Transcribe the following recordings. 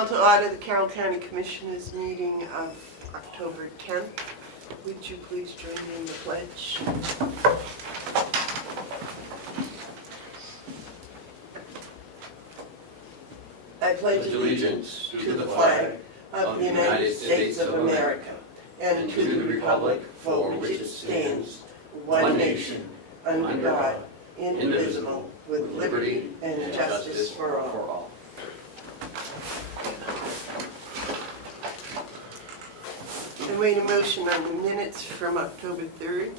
Call to order the Carroll County Commissioners meeting of October 10th. Would you please join me in the pledge? I pledge allegiance to the flag of the United States of America and to the republic for which it stands, one nation, under God, indivisible, with liberty and justice for all. I wait a motion on the minutes from October 3rd.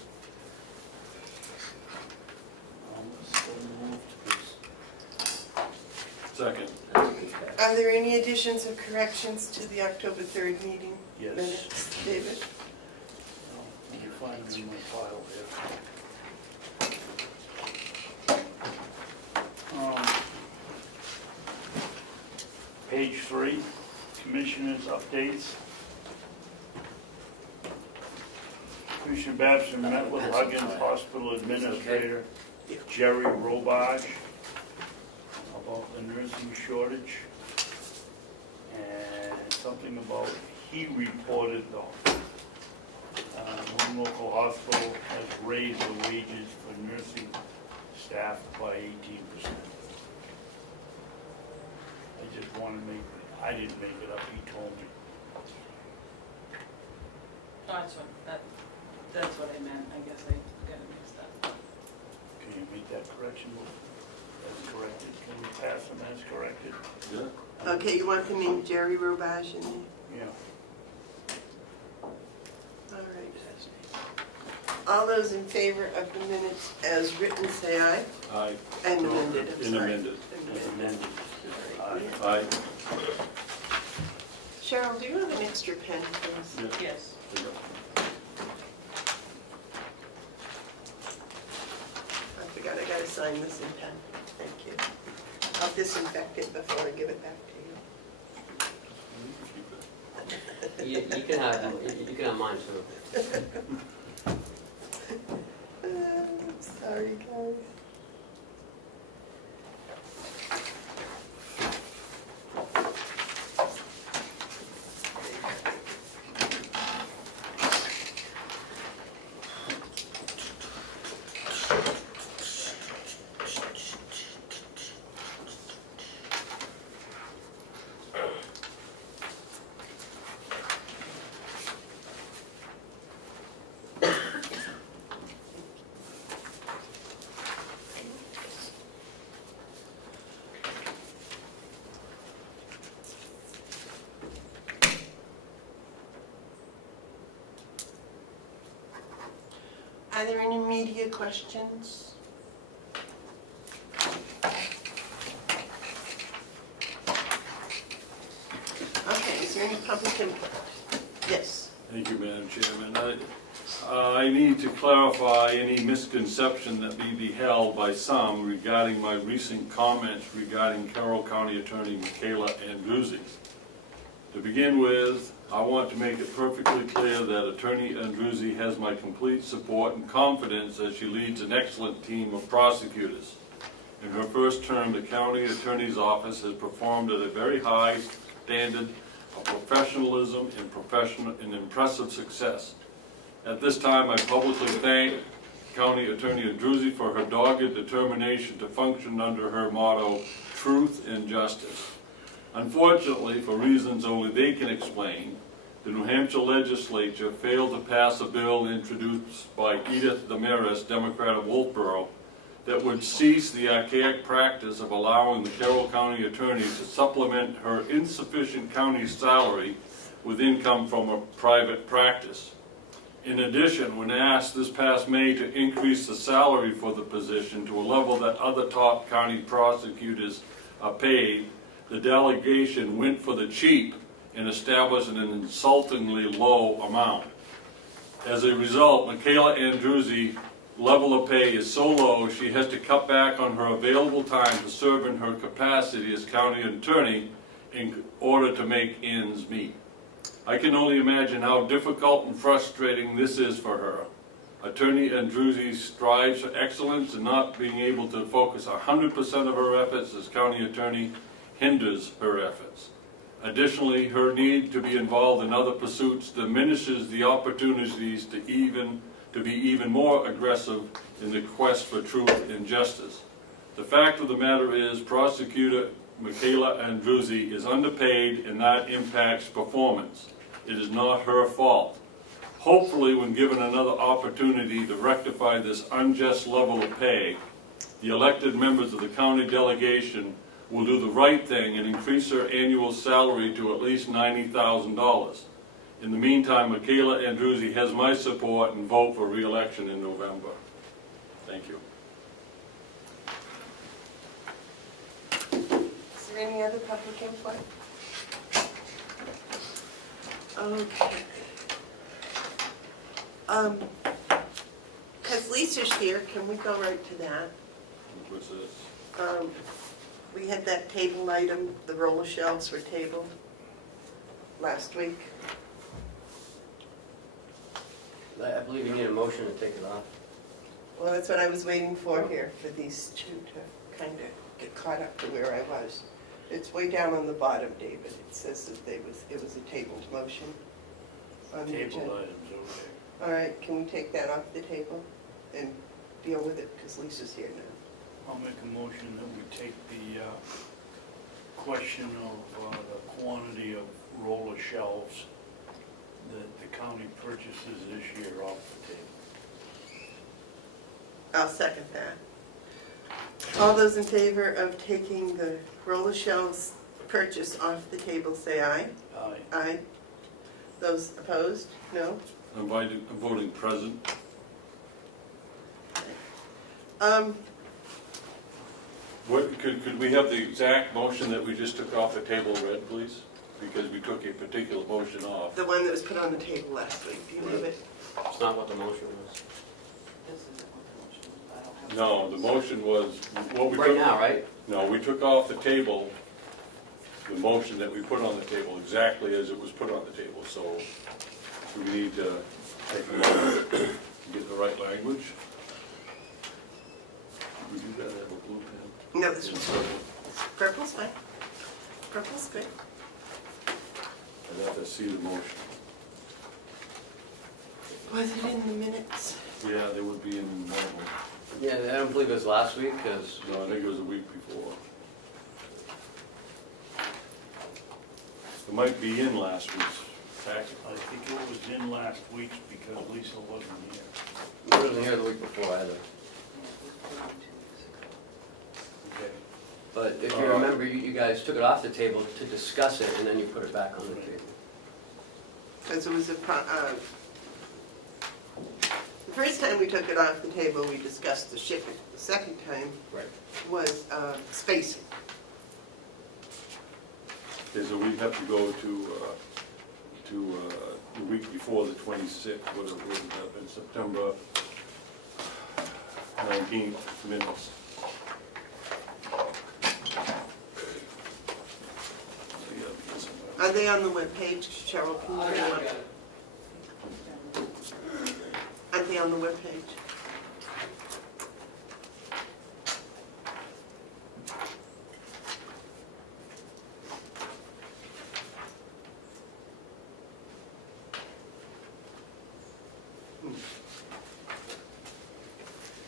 Second. Are there any additions or corrections to the October 3rd meeting Yes. minutes, David? You find them in my file here. Page 3, Commissioners' updates. Commissioner Babson met with Huggins Hospital Administrator Jerry Robage about the nursing shortage and something about he reported though. One local hospital has raised the wages for nursing staff by 18%. I just want to make, I didn't make it up, he told me. That's what I meant. I guess I got it mixed up. Can you make that correction? That's corrected. Can we pass them as corrected? Yeah. Okay, you want the name Jerry Robage in there? Yeah. All right. All those in favor of the minutes as written, say aye. Aye. And amended, I'm And sorry. amended. Amended. All right. Aye. Cheryl, do you have an extra pen, please? Yeah. Yes. There you go. I forgot I gotta sign this in pen. Thank you. I'll disinfect it before I give it back to you. You can have mine too. Sorry, guys. Are there any media questions? Okay, is there any public input? Yes. Thank you, Madam Chairman. I need to clarify any misconception that may be held by some regarding my recent comments regarding Carroll County Attorney Michaela Andruzzi. To begin with, I want to make it perfectly clear that Attorney Andruzzi has my complete support and confidence as she leads an excellent team of prosecutors. In her first term, the County Attorney's Office has performed at a very high standard of professionalism and impressive success. At this time, I publicly thank County Attorney Andruzzi for her dogged determination to function under her motto, truth and justice. Unfortunately, for reasons only they can explain, the New Hampshire legislature failed to pass a bill introduced by Edith Damaris, Democrat of Wolfboro, that would cease the archaic practice of allowing the Carroll County Attorney to supplement her insufficient county salary with income from a private practice. In addition, when asked this past May to increase the salary for the position to a level that other top county prosecutors are paid, the delegation went for the cheap and established an insultingly low amount. As a result, Michaela Andruzzi's level of pay is so low she has to cut back on her available time to serve in her capacity as county attorney in order to make ends meet. I can only imagine how difficult and frustrating this is for her. Attorney Andruzzi strives for excellence, and not being able to focus 100% of her efforts as county attorney hinders her efforts. Additionally, her need to be involved in other pursuits diminishes the opportunities to be even more aggressive in the quest for truth and justice. The fact of the matter is, Prosecutor Michaela Andruzzi is underpaid, and that impacts performance. It is not her fault. Hopefully, when given another opportunity to rectify this unjust level of pay, the elected members of the county delegation will do the right thing and increase her annual salary to at least $90,000. In the meantime, Michaela Andruzzi has my support and vote for re-election in November. Thank you. Is there any other public input? Okay. Because Lisa's here, can we go right to that? What's this? We had that table item, the roller shelves were tabled last week. I believe you need a motion to take it off. Well, that's what I was waiting for here, for these two to kind of get caught up to where I was. It's way down on the bottom, David. It says that it was a tabled motion on the Table agenda. items, okay. All right, can we take that off the table and deal with it, because Lisa's here now. I'll make a motion that we take the question of the quantity of roller shelves that the county purchases this year off the table. I'll second that. All those in favor of taking the roller shelves purchase off the table, say aye. Aye. Aye. Those opposed? No? I'm voting present. Could we have the exact motion that we just took off the table read, please? Because we took a particular motion off. The one that was put on the table last week, do you have it? It's not what the motion was. This isn't what the motion is. I don't have. No, the motion was, what we took. Right now, right? No, we took off the table, the motion that we put on the table, exactly as it was put on the table, so we need to take a moment to get the right language. We do that, have a blue pen? No, this one's purple's fine. Purple's good. I'd have to see the motion. Was it in the minutes? Yeah, they would be in one of them. Yeah, I don't believe it was last week, because No, I think it was a week before. It might be in last week's packet. I think it was in last week's because Lisa wasn't here. I wasn't here the week before either. Okay. But if you remember, you guys took it off the table to discuss it, and then you put it back on the table. Because it was the first time we took it off the table, we discussed the shipping. The second time Right. was spacing. Okay, so we have to go to the week before the 26th, what it would have been September 19th minutes. Are they on the webpage, Cheryl? Can you bring them up? Are they on the webpage?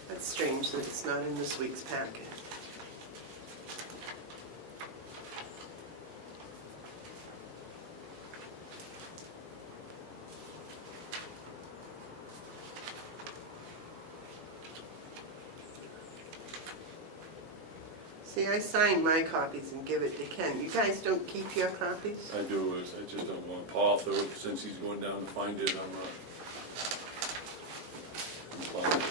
That's strange that it's not in this week's packet. See, I sign my copies and give it to Ken. You guys don't keep your copies? I do, I just don't want Paul to, since he's going down to find it, I'm fine.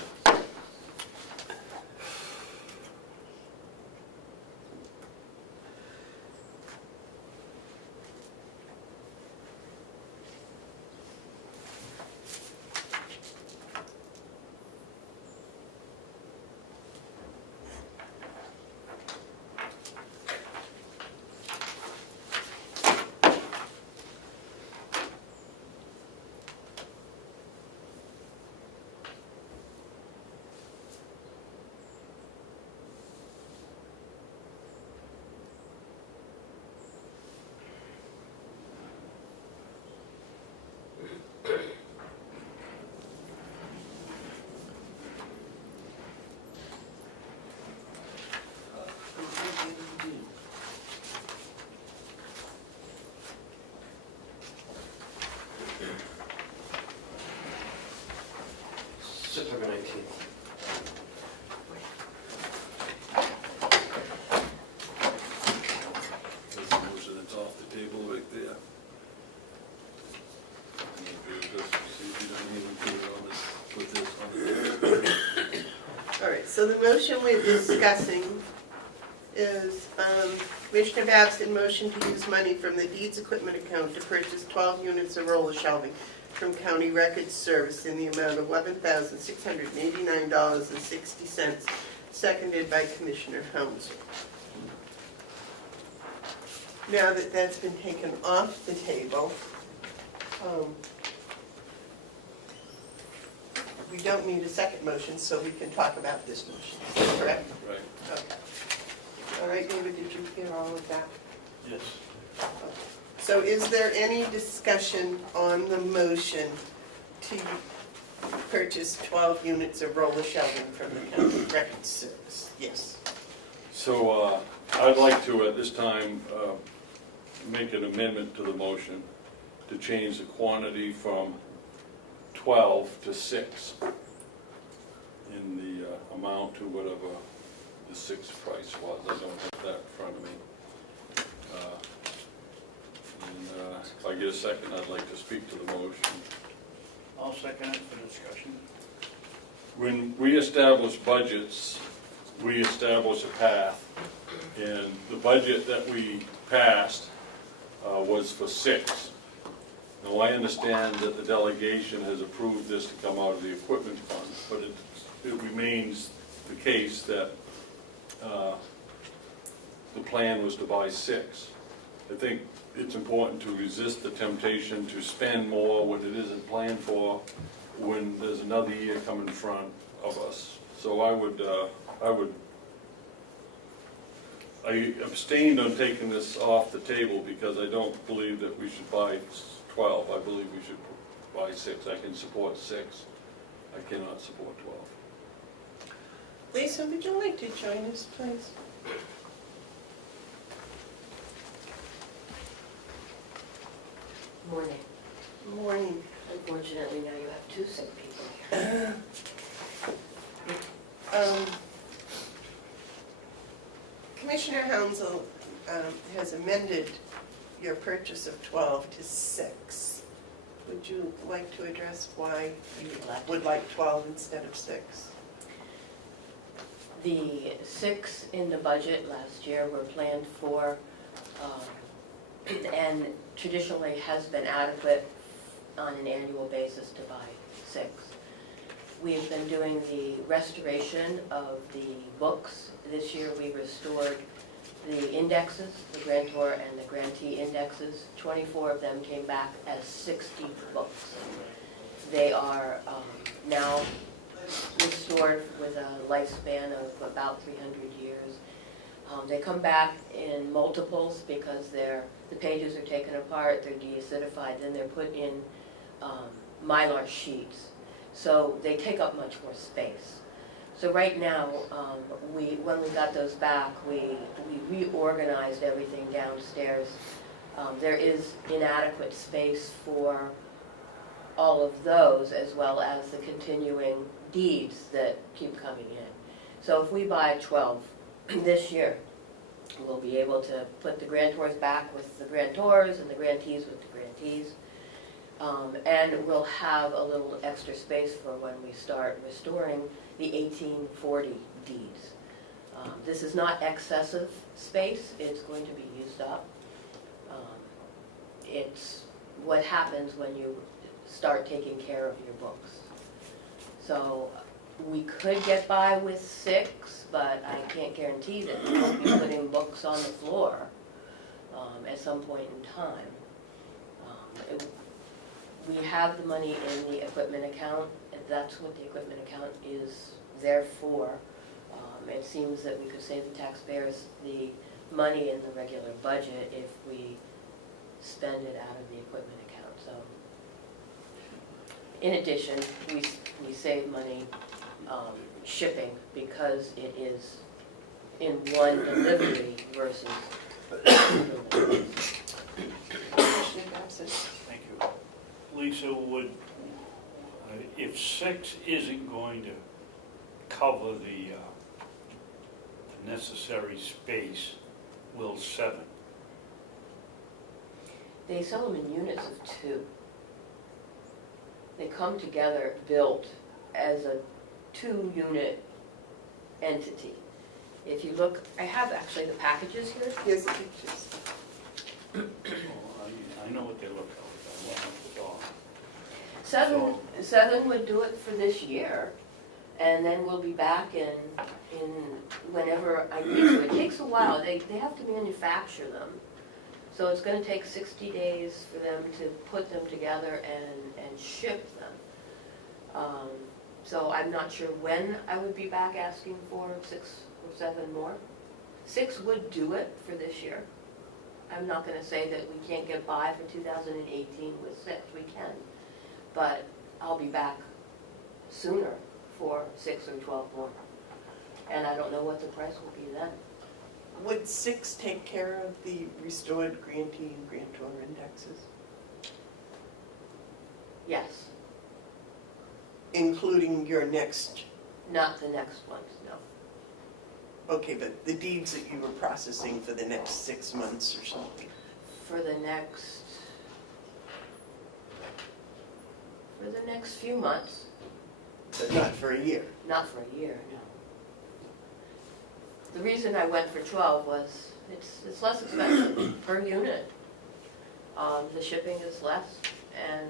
table. There's a motion that's off the table right there. See if you don't even put it on this, put this on the. All right, so the motion we're discussing is Commissioner Babson motion to use money from the deeds equipment account to purchase 12 units of roller shelving from County Records Service in the amount of $11,689.60, seconded by Commissioner Hounsell. Now that that's been taken off the table, we don't need a second motion, so we can talk about this motion, correct? Right. Okay. All right, David, did you hear all of that? Yes. So is there any discussion on the motion to purchase 12 units of roller shelving from the County Records Service? Yes. So I'd like to, at this time, make an amendment to the motion to change the quantity from 12 to 6 in the amount to whatever the 6 price was. I don't have that in front of me. If I get a second, I'd like to speak to the motion. I'll second it for discussion. When we establish budgets, we establish a path, and the budget that we passed was for 6. Now, I understand that the delegation has approved this to come out of the equipment fund, but it remains the case that the plan was to buy 6. I think it's important to resist the temptation to spend more when it isn't planned for, when there's another year coming in front of us. So I abstained on taking this off the table because I don't believe that we should buy 12. I believe we should buy 6. I can support 6. I cannot support 12. Lisa, would you like to join us, please? Morning. Morning. Unfortunately, now you have 2 sick people here. Commissioner Hounsell has amended your purchase of 12 to 6. Would you like to address why you would like 12 instead of 6? The 6 in the budget last year were planned for, and traditionally has been adequate on an annual basis to buy 6. We've been doing the restoration of the books. This year we restored the indexes, the grantor and the grantee indexes. 24 of them came back as 60 books. They are now restored with a lifespan of about 300 years. They come back in multiples because the pages are taken apart, they're deacidified, then they're put in mylar sheets. So they take up much more space. So right now, when we got those back, we reorganized everything downstairs. There is inadequate space for all of those, as well as the continuing deeds that keep coming in. So if we buy 12 this year, we'll be able to put the grantors back with the grantors and the grantees with the grantees. And we'll have a little extra space for when we start restoring the 1840 deeds. This is not excessive space, it's going to be used up. It's what happens when you start taking care of your books. So we could get by with 6, but I can't guarantee that we won't be putting books on the floor at some point in time. We have the money in the equipment account, and that's what the equipment account is there for. It seems that we could save the taxpayers the money in the regular budget if we spend it out of the equipment account. So, in addition, we save money shipping because it is in one delivery versus Commissioner Babson? Thank you. Lisa, if 6 isn't going to cover the necessary space will 7? They sell them in units of 2. They come together built as a 2-unit entity. If you look, I have actually the packages here. Here's the pictures. Well, I know what they look like, I won't have to talk. Seven would do it for this year, and then we'll be back in whenever I need to. It takes a while, they have to manufacture them. So it's gonna take 60 days for them to put them together and ship them. So I'm not sure when I would be back asking for 6 or 7 more. 6 would do it for this year. I'm not gonna say that we can't get by for 2018 with 6, we can. But I'll be back sooner for 6 or 12 more. And I don't know what the price will be then. Would 6 take care of the restored grantee and grantor indexes, Yes, including your next, not the next ones, no. okay, but the deeds that you were processing for the next 6 months or something? For the next few months, But not for a year? not for a year, no. The reason I went for 12 was it's less expensive per unit. The shipping is less, and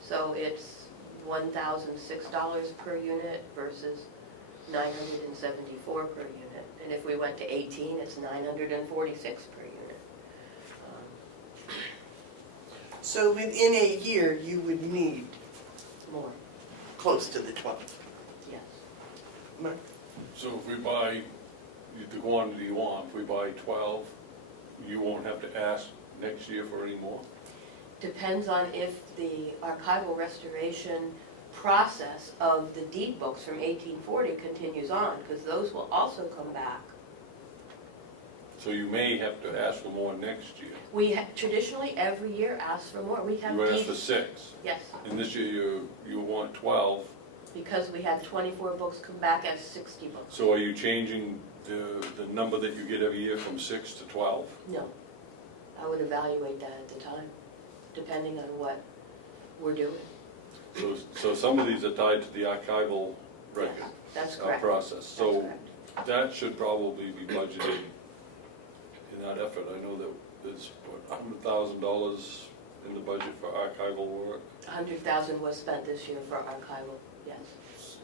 so it's $1,006 per unit versus $974 per unit. And if we went to 18, it's $946 per unit. So within a year, you would need More, close to the 12? yes. Mark? So if we buy the quantity you want, if we buy 12, you won't have to ask next year for any more? Depends on if the archival restoration process of the deed books from 1840 continues on, because those will also come back. So you may have to ask for more next year. We traditionally, every year, ask for more. We have You asked for deeds, 6, yes, and this year you want 12. because we had 24 books come back as 60 books. So are you changing the number that you get every year from 6 to 12? No, I would evaluate that at the time, depending on what we're doing. So some of these are tied to the archival record Yes, that's correct. process. That's So correct. that should probably be budgeted in that effort. I know that there's, what, $100,000 in the budget for archival work. 100,000 was spent this year for archival, yes.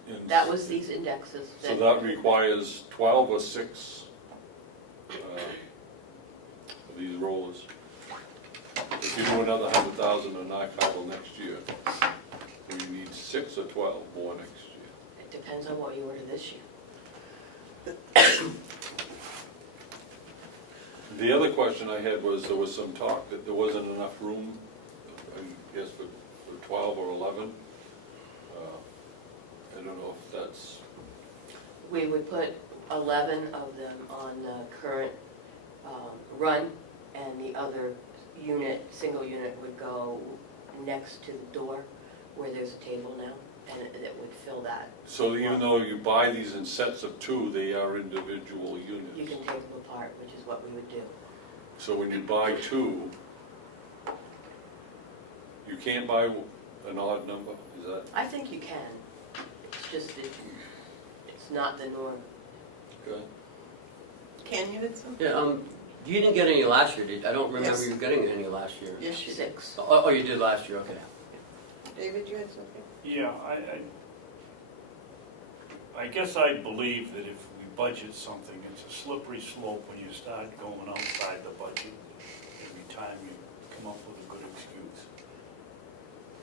And That was these indexes. So that requires 12 or 6 of these rollers. If you do another 100,000 in archival next year, do you need 6 or 12 more next year? It depends on what you order this year. The other question I had was, there was some talk that there wasn't enough room, I guess, for 12 or 11. I don't know if that's, We would put 11 of them on the current run, and the other unit, single unit, would go next to the door where there's a table now, and it would fill that. so even though you buy these in sets of 2, they are individual units. You can take them apart, which is what we would do. So when you buy 2, you can't buy an odd number, is that? I think you can. It's just that it's not the norm. Okay. Can you, Vincent? Yeah, you didn't get any last year, did you? I don't remember Yes. you getting any last year. Yes, you did. 6. Oh, you did last year, okay. David, you had something? Yeah, I guess I believe that if we budget something, it's a slippery slope when you start going outside the budget every time you come up with a good excuse.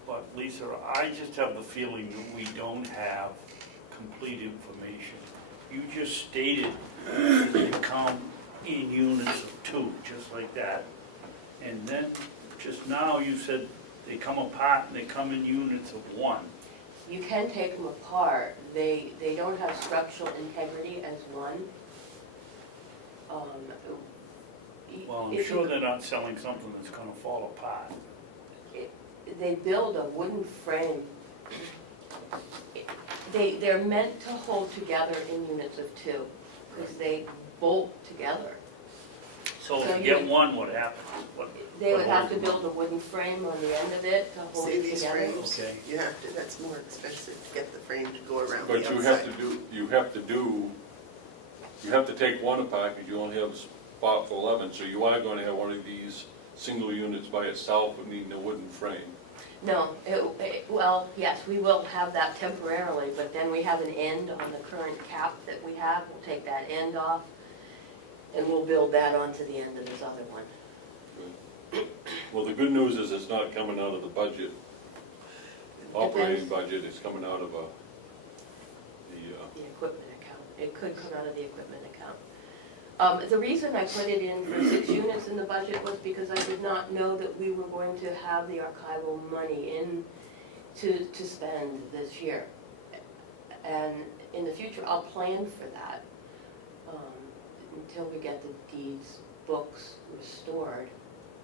But Lisa, I just have the feeling that we don't have complete information. You just stated that they come in units of 2, just like that. And then, just now, you said they come apart and they come in units of 1. You can take them apart. They don't have structural integrity as one. Well, I'm If sure you- they're not selling something that's gonna fall apart. They build a wooden frame. They're meant to hold together in units of two, because they bolt together. So So if you you get would- one, what happens? They would have to build a wooden frame on the end of it to hold See it these together. frames? Okay. You have to, that's more expensive to get the frame to go around the But outside. you have to take one apart, because you only have a spot for 11, so you are gonna have one of these single units by itself, needing a wooden frame. No, well, yes, we will have that temporarily, but then we have an end on the current cap that we have. We'll take that end off, and we'll build that onto the end of this other one. Well, the good news is it's not coming out of the budget, operating budget, it's coming out of The equipment account. It could come out of the equipment account. The reason I put it in for 6 units in the budget was because I did not know that we were going to have the archival money in to spend this year. And in the future, I'll plan for that until we get the deeds books restored.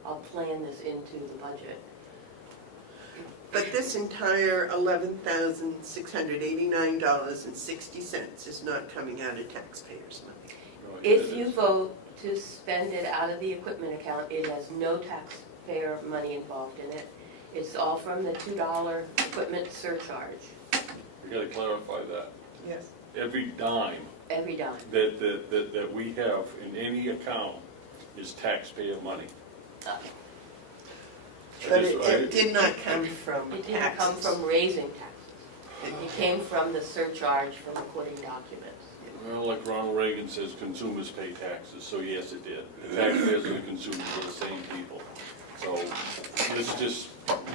I'll plan this into the budget. But this entire $11,689.60 is not coming out of taxpayers' money. If you vote to spend it out of the equipment account, it has no taxpayer money involved in it. It's all from the $2 equipment surcharge, You gotta clarify that. Yes. Every dime every dime. that we have in any account is taxpayer money. But it did not come from It didn't come taxes. from raising taxes. It came from the surcharge from recording documents. Well, like Ronald Reagan says, consumers pay taxes, so yes, it did. The taxpayers and the consumers are the same people. So let's just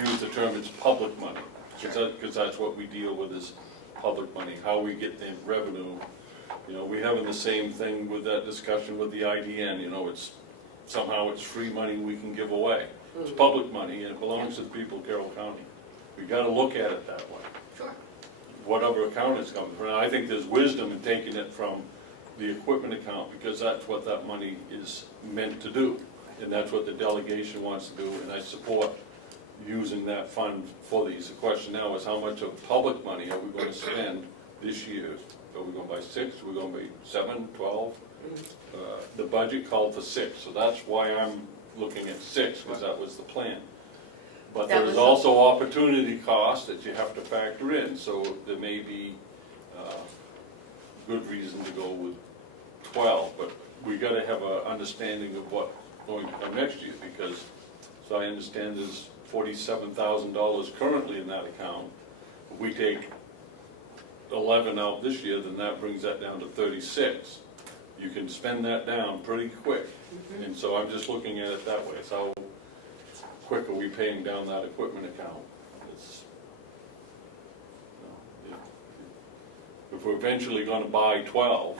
use the term, it's public money, because that's what we deal with is public money, how we get the revenue. You know, we're having the same thing with that discussion with the IDN, you know, somehow it's free money we can give away. It's public money and it belongs to the people of Carroll County. We gotta look at it that way. Sure. Whatever account it's coming from. I think there's wisdom in taking it from the equipment account because that's what that money is meant to do. And that's what the delegation wants to do, and I support using that fund for these. The question now is how much of public money are we going to spend this year? Are we going to buy 6? Are we going to buy 7, 12? The budget called for 6, so that's why I'm looking at 6, because that was the plan. But That there's was- also opportunity costs that you have to factor in, so there may be good reason to go with 12, but we gotta have an understanding of what's going to come next year, because, so I understand there's $47,000 currently in that account. If we take 11 out this year, then that brings that down to 36. You can spend that down pretty quick, and so I'm just looking at it that way. It's how quick are we paying down that equipment account? It's, you know, if we're eventually gonna buy 12,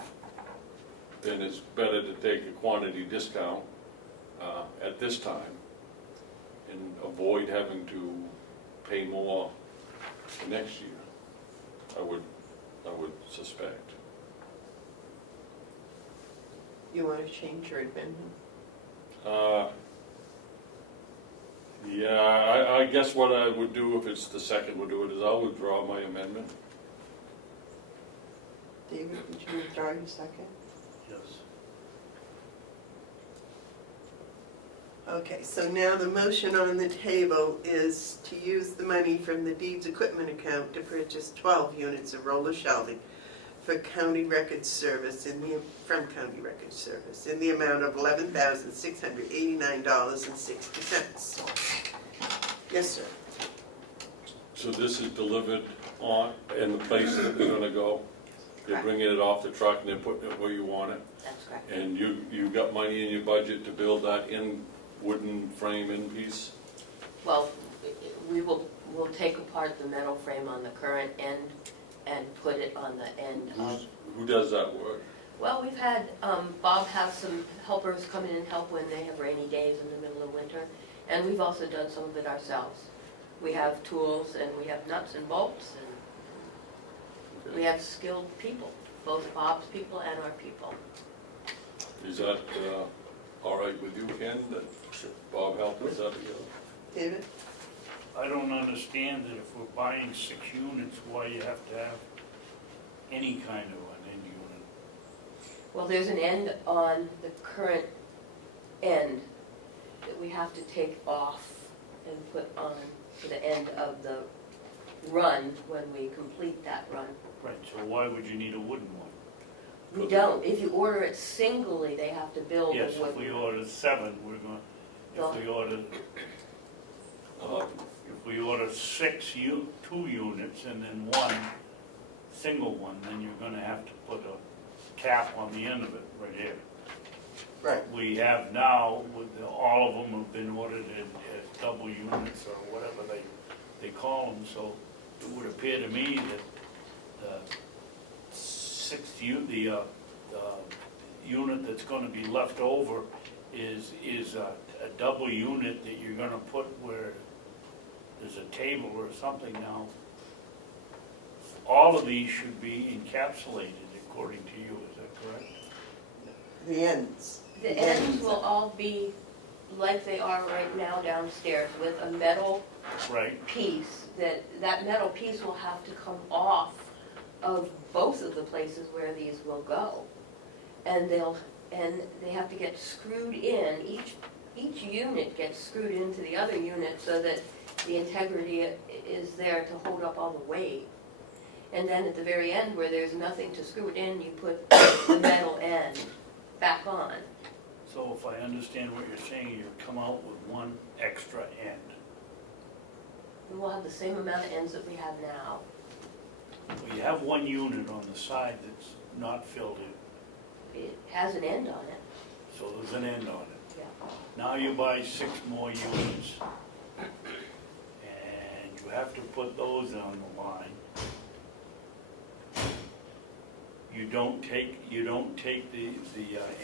then it's better to take a quantity discount at this time and avoid having to pay more for next year, I would suspect. You want to change your amendment? Yeah, I guess what I would do if it's the second would do it is I'll withdraw my amendment. David, would you withdraw your second? Yes. Okay, so now the motion on the table is to use the money from the deeds equipment account to purchase 12 units of roller shelving for county record service from county record service in the amount of $11,689.60. Yes, sir. So this is delivered on, in the place that they're gonna go? They're bringing it off the truck and they're putting it where you want it? That's correct. And you've got money in your budget to build that in wooden frame in piece? Well, we'll take apart the metal frame on the current end and put it on the end of. Who does that work? Well, we've had, Bob have some helpers come in and help when they have rainy days in the middle of winter. And we've also done some of it ourselves. We have tools and we have nuts and bolts and we have skilled people, both Bob's people and our people. Is that all right with you, Ken, that Bob helped us out together? David? I don't understand that if we're buying 6 units, why you have to have any kind of an end unit? Well, there's an end on the current end that we have to take off and put on to the end of the run when we complete that run. Right, so why would you need a wooden one? We don't. If you order it singly, they have to build a Yes, if wooden. we order 7, we're going, if we order 6 2 units and then 1 single one, then you're gonna have to put a cap on the end of it, right here. Right. We have now, all of them have been ordered as double units or whatever they call them, so it would appear to me that the 6th unit that's gonna be left over is a double unit that you're gonna put where there's a table or something now. All of these should be encapsulated according to you, is that correct? The ends. The ends will all be like they are right now downstairs with a metal Right, piece. That metal piece will have to come off of both of the places where these will go. And they have to get screwed in. Each unit gets screwed into the other unit so that the integrity is there to hold up all the weight. And then at the very end where there's nothing to screw it in, you put the metal end back on. so if I understand what you're saying, you come out with 1 extra end. We will have the same amount of ends that we have now. Well, you have 1 unit on the side that's not filled in, It has an end on it. so there's an end on it. Yeah. Now you buy 6 more units, and you have to put those on the line. You don't take the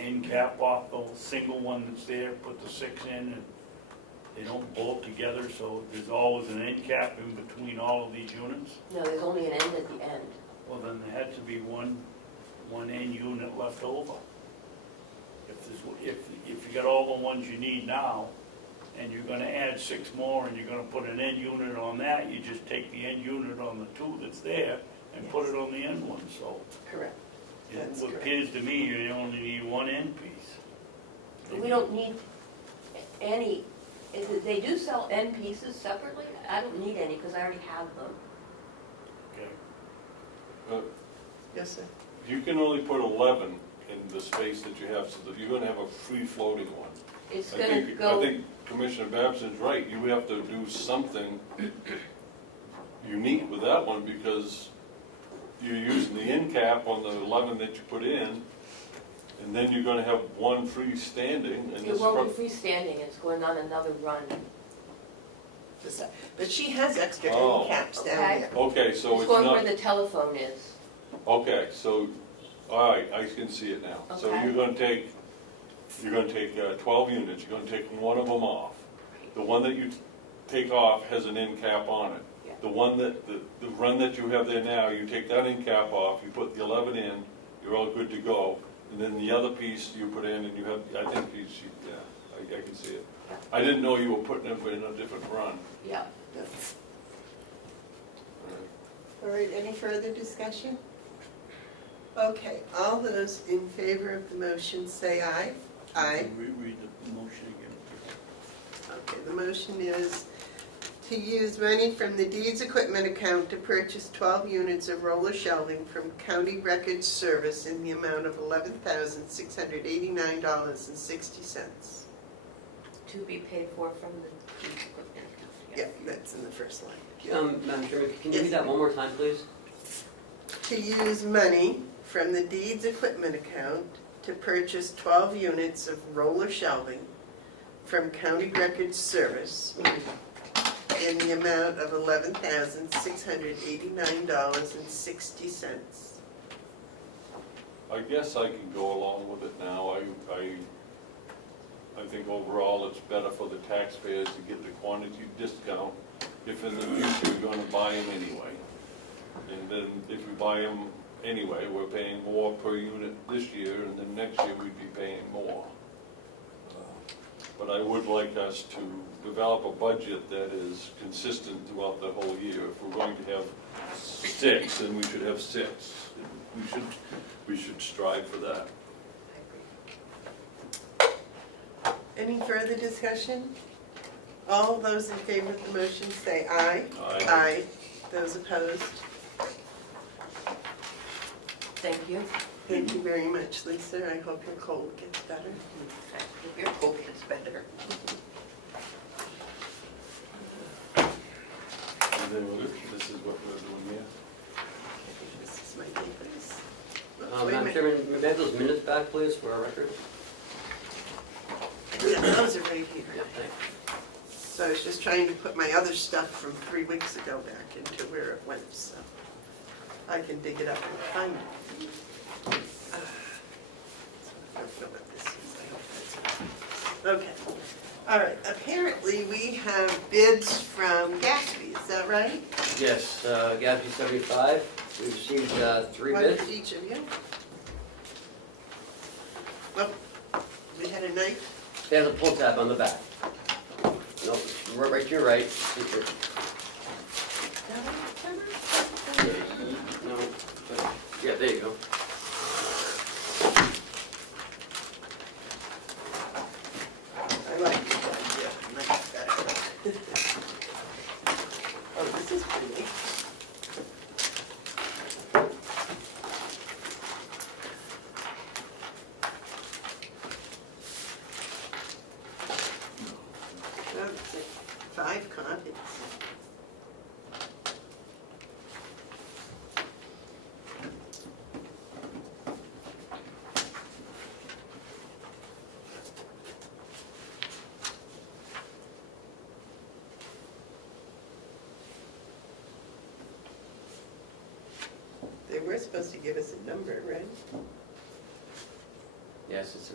end cap off the single one that's there, put the 6 in, and they don't bolt together, so there's always an end cap in between all of these units? No, there's only an end at the end. Well, then there had to be one end unit left over. If you got all the ones you need now, and you're gonna add 6 more, and you're gonna put an end unit on that, you just take the end unit on the 2 that's there and put it on the end one, so. Correct. That's It correct. appears to me you only need 1 end piece. We don't need any, they do sell end pieces separately. I don't need any because I already have them. Okay. Yes, sir. You can only put 11 in the space that you have, so that you're gonna have a free-floating one. It's I gonna think go, Commissioner Babson's right, you have to do something unique with that one, because you're using the end cap on the 11 that you put in, and then you're gonna have 1 freestanding, and it this won't be freestanding, it's going on another run. But she has extra Oh. end caps down Okay. there. Okay, so It's it's going not, where the telephone is. okay, so, all right, I can see it now. So Okay. you're gonna take 12 units, you're gonna take one of them off. The one that you take off has an end cap on it. Yeah. The one that, the run that you have there now, you take that end cap off, you put the 11 in, you're all good to go. And then the other piece you put in, and you have, I think yeah, I can see it. Yeah. I didn't know you were putting them in a different run. Yeah. All right, any further discussion? Okay, all those in favor of the motion say aye. Aye. Reread the motion again. Okay, the motion is to use money from the deeds equipment account to purchase 12 units of roller shelving from County Records Service in the amount of $11,689.60. To be paid for from the equipment account. Yeah, that's in the first line. Madam Chairman, can you read that one more time, please? To use money from the deeds equipment account to purchase 12 units of roller shelving from County Records Service in the amount of $11,689.60. I guess I can go along with it now. I think overall it's better for the taxpayers to get the quantity discount if in the future we're gonna buy them anyway. And then if we buy them anyway, we're paying more per unit this year, and then next year we'd be paying more. But I would like us to develop a budget that is consistent throughout the whole year. If we're going to have 6, then we should have 6. we should strive for that. Any further discussion? All those in favor of the motion say aye. Aye. Those opposed? Thank you. Thank you very much, Lisa. I hope your cold gets better. I hope your cold gets better. And then this is what we're doing here. This is my papers. Wait a Madam minute. Chairman, may I have those minutes back, please, for our record? Yeah, those are right here. Yeah, thanks. So I was just trying to put my other stuff from 3 weeks ago back into where it went, so I can dig it up and find it. I don't know what this is. I hope that's okay. All right. Apparently, we have bids from Gatsby. Is that right? Yes, Gatsby 75, we received 3 One bids. for each of you. Oh, we had a knife. They have a pull tab on the back. No, right to your right. No, yeah, there you go. I like this idea. Knife better. Oh, this is pretty. Oh, it's like 5 copies. They were supposed to give us a number, right? Yes, it's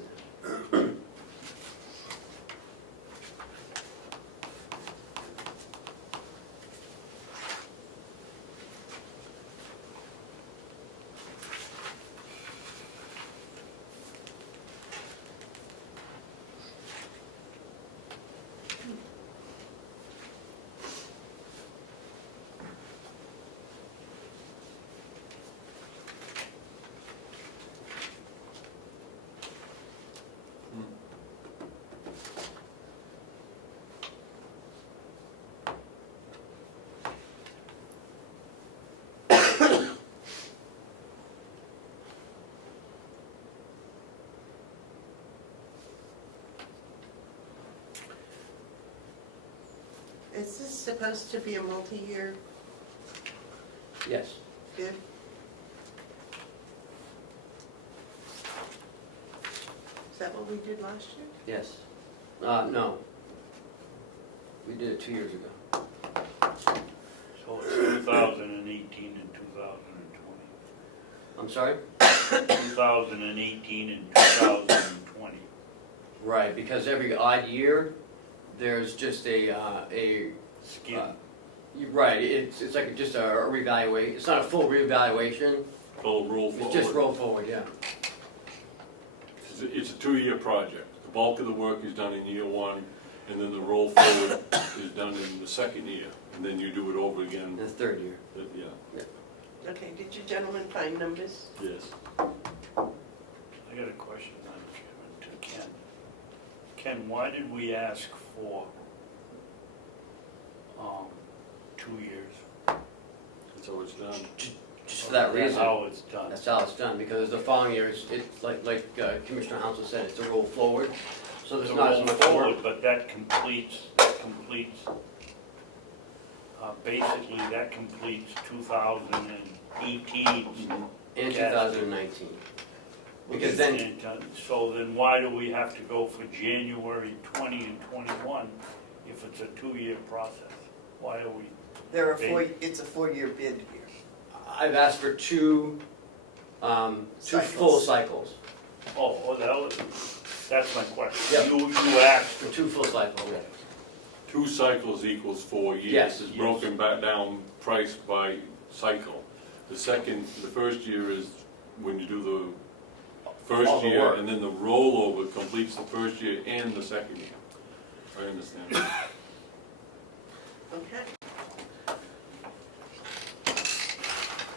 Is this supposed to be a multi-year yes. bid? Is that what we did last year? Yes. No. We did it 2 years ago. So it's 2018 and 2020. I'm sorry? 2018 and 2020. Right, because every odd year, there's just a Skim. you're right, it's like just a reevaluate, it's not a full reevaluation, Full roll forward. it's just roll forward, yeah. It's a 2-year project. The bulk of the work is done in year 1, and then the roll forward is done in the 2nd year, and then you do it over again. In the 3rd year. Yeah, Okay, did you gentlemen find numbers? yes. I got a question, Madam Chairman, to Ken. Ken, why did we ask for 2 years? That's how it's done. Just for that That's reason. how it's done. That's how it's done, because the following year, it's like Commissioner Hounsell said, it's a roll forward, so there's To not as roll much forward, work. but that completes, basically that completes 2018. And Yeah. 2019. Because then, So then why do we have to go for January 20 and 21 if it's a 2-year process? Why are we, It's a 4-year bid here. I've asked for two full cycles. that's my question. Yeah. You asked For 2 full cycles, yeah. 2 cycles equals 4 years. Yes. It's broken back down price by cycle. The first year is when you do the All first the year, work. and then the rollover completes the first year and the 2nd year. I understand. Okay.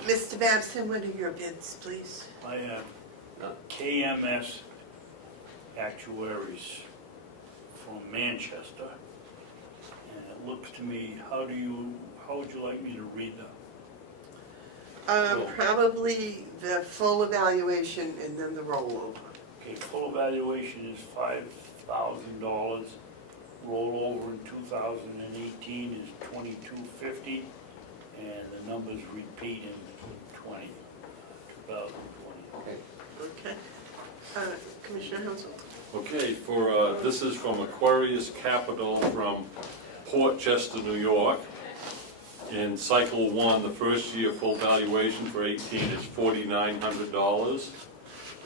Mr. Mr. Babson, what are your bids, please? I have KMS Actuaries from Manchester. And it looks to me, how would you like me to read them? Probably the full evaluation and then the rollover. Okay, full evaluation is $5,000. Rollover in 2018 is $2,250, and the numbers repeat in 2020. Okay. Okay. Commissioner Hounsell? Okay, this is from Aquarius Capital from Port Chester, New York. In cycle 1, the first year full valuation for 18 is $4,900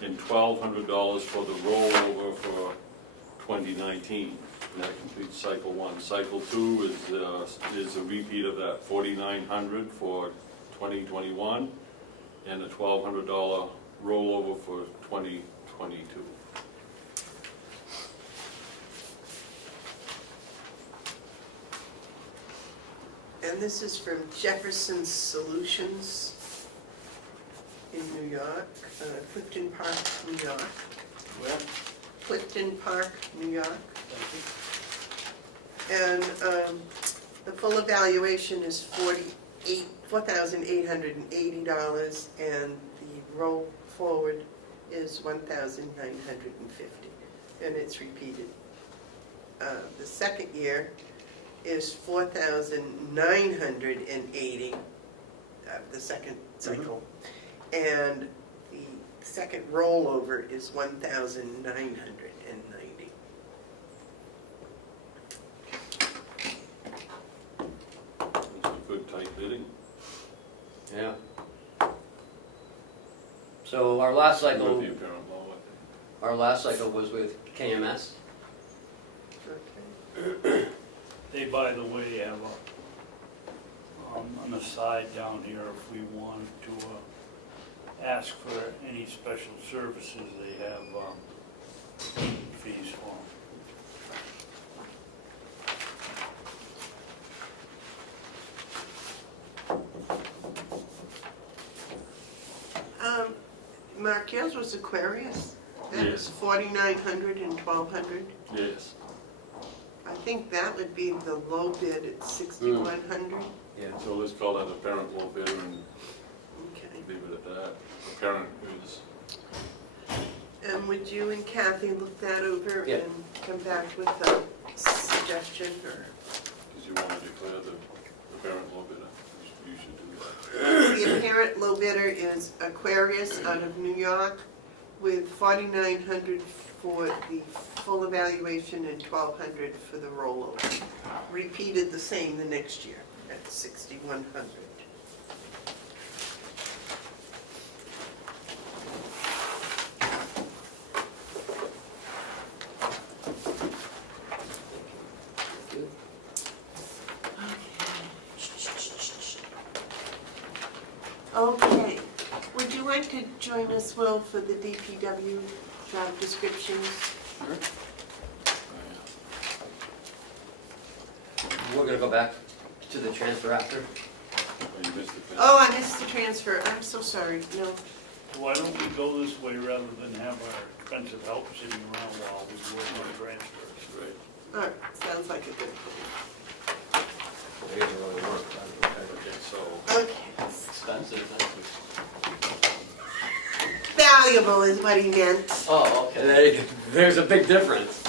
and $1,200 for the rollover for 2019. And that completes cycle 1. Cycle 2 is a repeat of that, $4,900 for 2021 and a $1,200 rollover for 2022. And this is from Jefferson Solutions in New York, Clifton Park, New York. Where? Clifton Park, New York. Thank you. And the full evaluation is $4,880, and the roll forward is $1,950, and it's repeated. The second year is $4,980, the second cycle, and the second rollover is $1,990. That's a good tight bidding. Yeah. So our last With cycle, the apparent law, I our last cycle was with KMS. Okay. They, by the way, have an aside down here if we want to ask for any special services, they have fees for them. Mark, yours was Aquarius? That Yes. was $4,900 and $1,200. Yes. I think that would be the low bid at $6,100. Yeah. So let's call that apparent low bidder and Okay. leave it at that. Apparent is, And would you and Kathy look that over Yeah. and come back with a suggestion, or? because you want to declare the apparent low bidder, you should do that. The apparent low bidder is Aquarius out of New York with $4,900 for the full evaluation and $1,200 for the rollover. Repeated the same the next year at $6,100. Okay, would you like to join us, Will, for the DPW job descriptions? Sure. We're gonna go back to the transfer after. You missed the thing. Oh, I missed the transfer, I'm so sorry, no. Why don't we go this way rather than have our expensive help sitting around while we work on transfers? Right. All right, sounds like a good plan. It doesn't really work. Okay, so, Okay, Expensive. valuable is what he meant. Oh, okay. There you go. There's a big difference.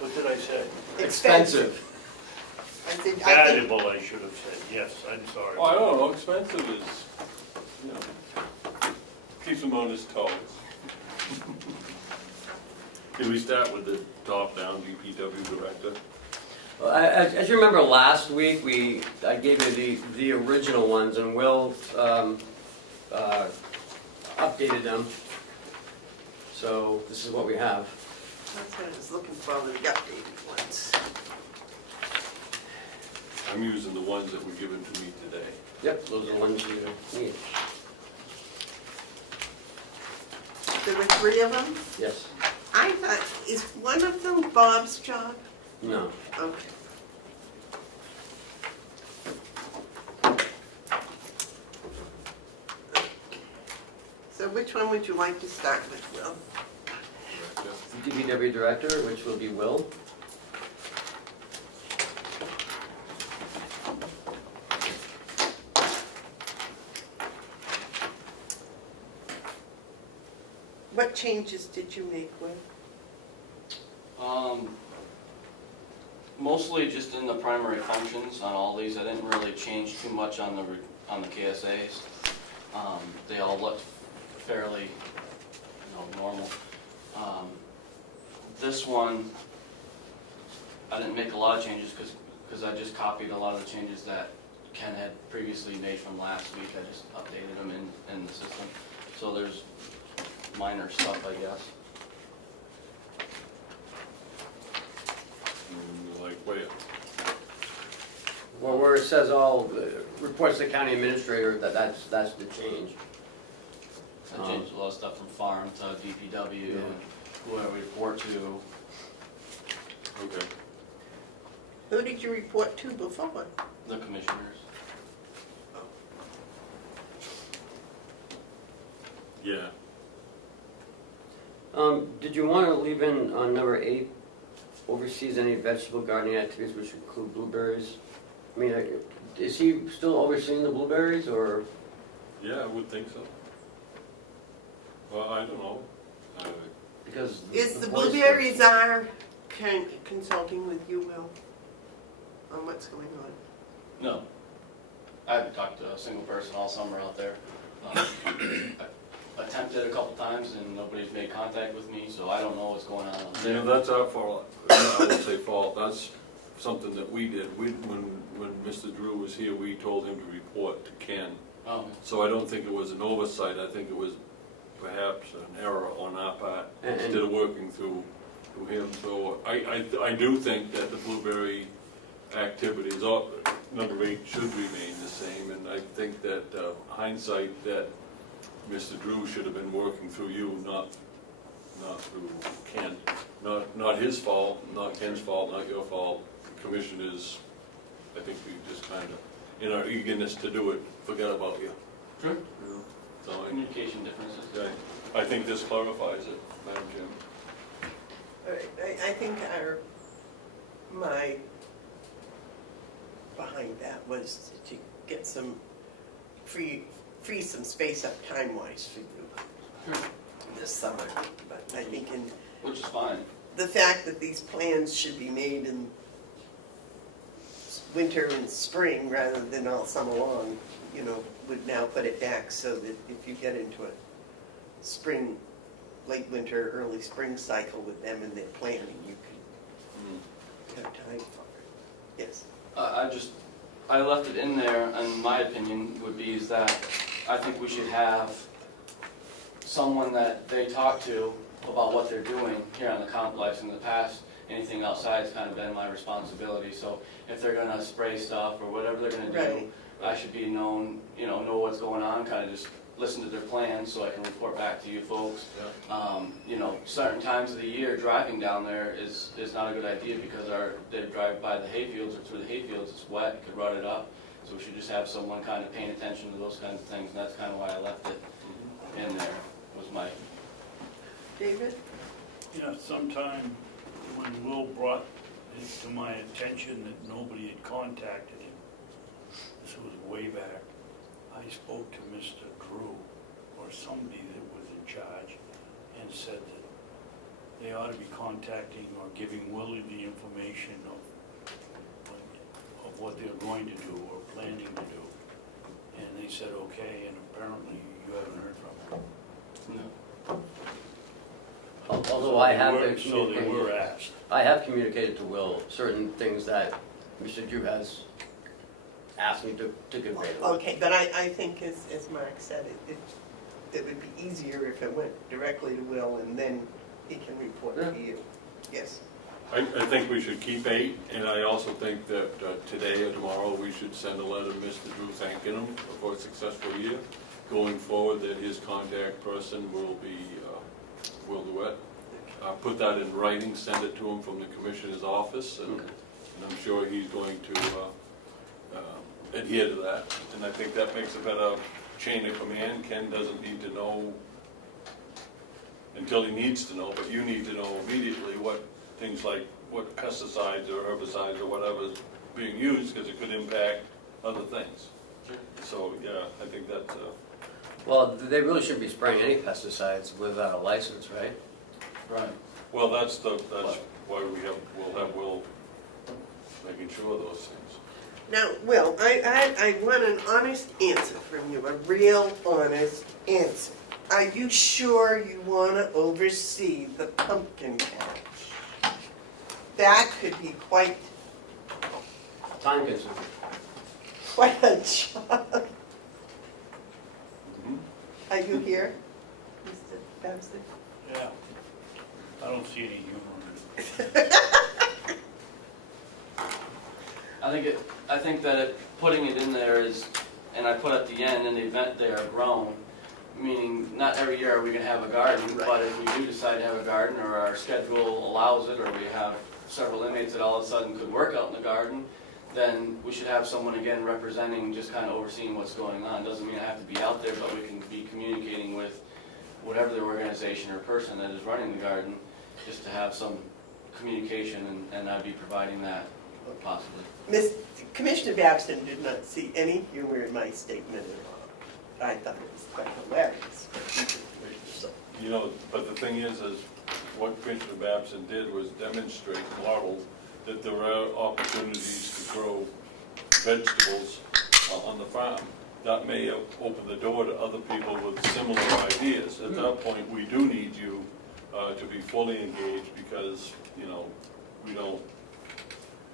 What did I say? Expensive. I think, Valuable, I should have said, yes, I'm sorry. oh, I don't know, expensive is, you know, keeps him on his toes. Can we start with the top-down DPW director? Well, as you remember last week, I gave you the original ones, and Will updated them. So this is what we have. That's what I was looking for, the updated ones. I'm using the ones that were given to me today. Yep, those are the ones you need. There were 3 of them? Yes. I thought, is one of them Bob's job? No. Okay. one would you like to start with, Will? DPW Director, which will be Will. What changes did you make, Will? Mostly just in the primary functions on all these. I didn't really change too much on the KSAs. They all looked fairly, normal. This one, I didn't make a lot of changes because I just copied a lot of the changes that Ken had previously made from last week. I just updated them in the system. So there's minor stuff, I guess. Like, wait, Well, where it says all reports to the county administrator, that's the change. I changed a lot of stuff from farm to DPW Yeah. and who I report to. okay. Who did you report to before? The commissioners. Yeah. Did you want to leave in on number 8, oversees any vegetable gardening activities which include blueberries? I mean, is he still overseeing the blueberries, or? Yeah, I would think so. Well, I don't know. Because Is the voice- Blueberry Czar consulting with you, Will, on what's going on? No. I haven't talked to a single person all summer out there. I attempted a couple times and nobody's made contact with me, so I don't know what's going on out there. That's our fault. I won't say fault, that's something that we did. When Mr. Drew was here, we told him to report to Ken. Oh, So I don't think it was an oversight, I think it was perhaps an error on our part, And- instead of working through him. So I do think that the blueberry activities, number 8 should remain the same, and I think that hindsight, that Mr. Drew should have been working through you, not through Ken. Not his fault, not Ken's fault, not your fault. The commissioners, I think we just kind of, in our eagerness to do it, forgot about you. sure. You know? So Communication differences. I think this clarifies it, Madam Chairman. All right, I think my behind that was to get some, free some space up time-wise for you this summer. But I think Which is fine. the fact that these plans should be made in winter and spring rather than all summer long, would now put it back so that if you get into a spring, late winter, early spring cycle with them and their planning, you can have time for it. Yes. I left it in there, and my opinion would be is that I think we should have someone that they talk to about what they're doing here on the complex. In the past, anything outside has kind of been my responsibility. So if they're gonna spray stuff or whatever they're gonna do, Right. I should be known, know what's going on, kind of just listen to their plans so I can report back to you folks. Certain times of the year, driving down there is not a good idea because they drive by the hayfields or through the hayfields, it's wet, it could rut it up. So we should just have someone kind of paying attention to those kinds of things, and that's kind of why I left it in there, was my, David? Sometime when Will brought it to my attention that nobody had contacted him, this was way back, I spoke to Mr. Drew, or somebody that was in charge, and said that they ought to be contacting or giving Willie the information of what they're going to do or planning to do. And they said, okay, and apparently you haven't heard from them. no. Although I have So they were asked. I have communicated to Will certain things that Mr. Drew has asked me to convey to him. Okay, but I think as Mark said, it would be easier if it went directly to Will and then he can report to you. Yes. I think we should keep 8, and I also think that today or tomorrow, we should send a letter to Mr. Drew thanking him for a successful year. Going forward, that his contact person will be Will DeWitt. Put that in writing, send it to him from the Commissioner's office, and I'm sure he's going to adhere to that. And I think that makes a better chain of command. Ken doesn't need to know until he needs to know, but you need to know immediately what things like, what pesticides or herbicides or whatever is being used, because it could impact other things. So, yeah, I think that's, Well, they really shouldn't be spraying any pesticides without a license, right? Right. well, that's why we'll making sure of those things. Now, Will, I want an honest answer from you, a real honest answer. Are you sure you want to oversee the pumpkin patch? That could be quite Time consuming. a job. Mhm. Are you here, Mr. Babson? Yeah. I don't see any humor in it. I think that putting it in there is, and I put at the end, in the event they are grown, meaning not every year are we gonna have a garden, Right. but if we do decide to have a garden, or our schedule allows it, or we have several inmates that all of a sudden could work out in the garden, then we should have someone again representing, just kind of overseeing what's going on. Doesn't mean I have to be out there, but we can be communicating with whatever the organization or person that is running the garden, just to have some communication, and I'd be providing that possibly. Commissioner Babson did not see any humor in my statement at all. I thought it was quite hilarious. So, You know, but the thing is what Commissioner Babson did was demonstrate, model, that there are opportunities to grow vegetables on the farm. That may have opened the door to other people with similar ideas. At that point, we do need you to be fully engaged, because, you know, we don't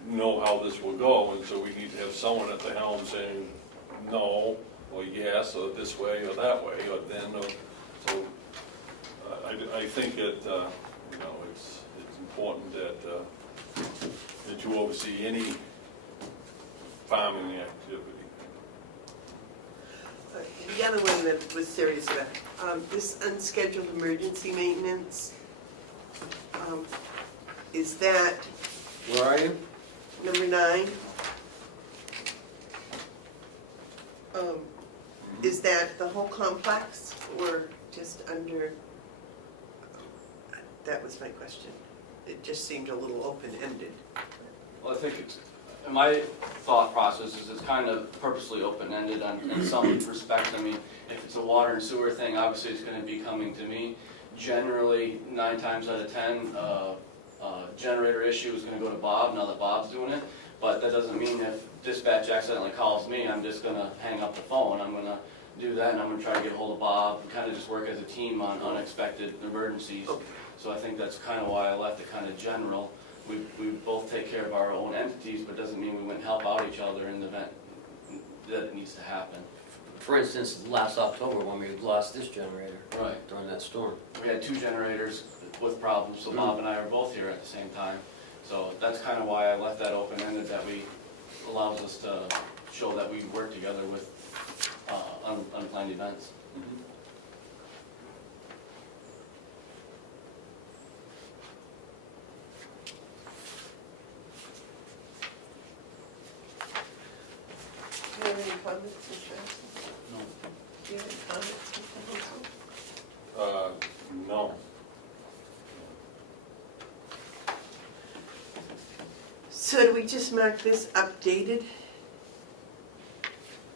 know how this will go, and so we need to have someone at the helm saying no, or yes, or this way, or that way, or then, or, so, I think that, you know, it's important that you oversee any farming activity. The other one that I was serious about, this unscheduled emergency maintenance, is that Where are you? number 9? Is that the whole complex or just under? That was my question. It just seemed a little open-ended. Well, I think my thought process is it's kind of purposely open-ended in some respect. I mean, if it's a water and sewer thing, obviously it's gonna be coming to me. Generally, 9 times out of 10, generator issue is gonna go to Bob, now that Bob's doing it. But that doesn't mean if dispatch accidentally calls me, I'm just gonna hang up the phone. I'm gonna do that, and I'm gonna try to get hold of Bob, and kind of just work as a team on unexpected emergencies. Okay. So I think that's kind of why I left it kind of general. We both take care of our own entities, but doesn't mean we wouldn't help out each other in the event that it needs to happen. For instance, last October when we lost this generator Right. during that storm. We had 2 generators with problems, so Bob and I are both here at the same time. So that's kind of why I left that open-ended, that allows us to show that we work together with unplanned events. Do you have any comments, Mr. Anderson? No. Do you have any comments, Mr. Hansel? No. So do we just mark this updated?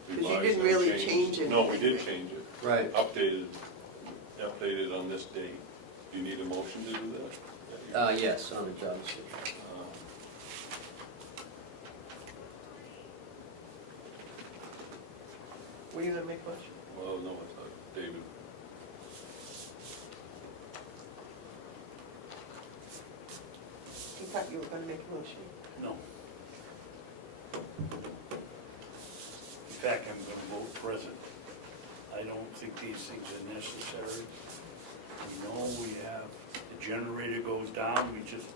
Because you didn't really change it. No, we did change it. Right. Updated on this date. Do you need a motion to do that? Yes, on the job description. Were you gonna make a motion? Well, no, I thought David. You thought you were gonna make a motion? No. In fact, I'm gonna vote present. I don't think these things are necessary. We know we have, the generator goes down, we just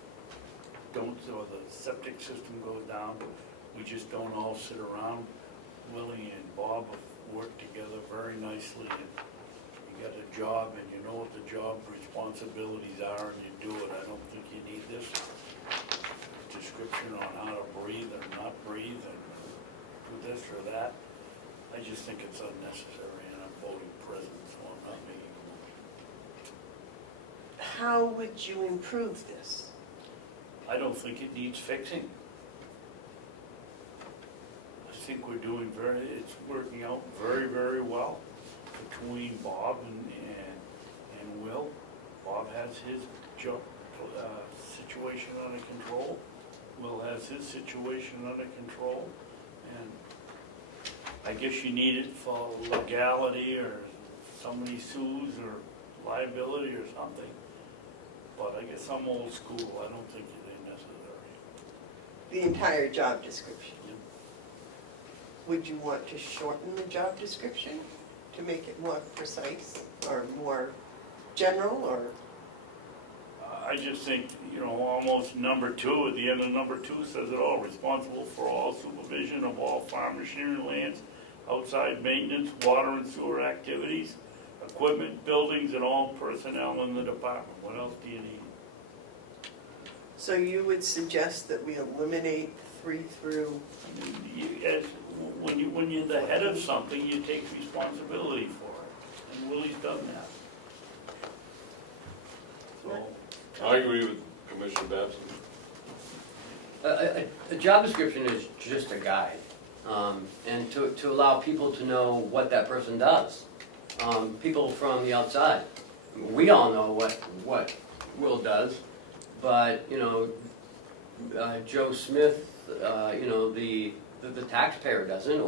don't, or the septic system goes down, we just don't all sit around. Willie and Bob have worked together very nicely, and you got a job and you know what the job responsibilities are and you do it. I don't think you need this description on how to breathe or not breathe and do this or that. I just think it's unnecessary, and I'm voting present, so I'm not making a motion. how would you improve this? I don't think it needs fixing. I think we're doing it's working out very, very well between Bob and Will. Bob has his job, situation under control. Will has his situation under control. And I guess you need it for legality or somebody sues or liability or something. But I guess I'm old school. I don't think it's necessary. The entire job description? Yep. Would you want to shorten the job description to make it more precise or more general, or? I just think, almost number 2, at the end of number 2 says it all, responsible for all supervision of all farm machinery, lands, outside maintenance, water and sewer activities, equipment, buildings, and all personnel in the department. What else do you need? So you would suggest that we eliminate 3 through? When you're the head of something, you take responsibility for it, and Willie's done that. So, I agree with Commissioner Babson. A job description is just a guide, and to allow people to know what that person does. People from the outside, we all know what Will does, but, Joe Smith, the taxpayer doesn't,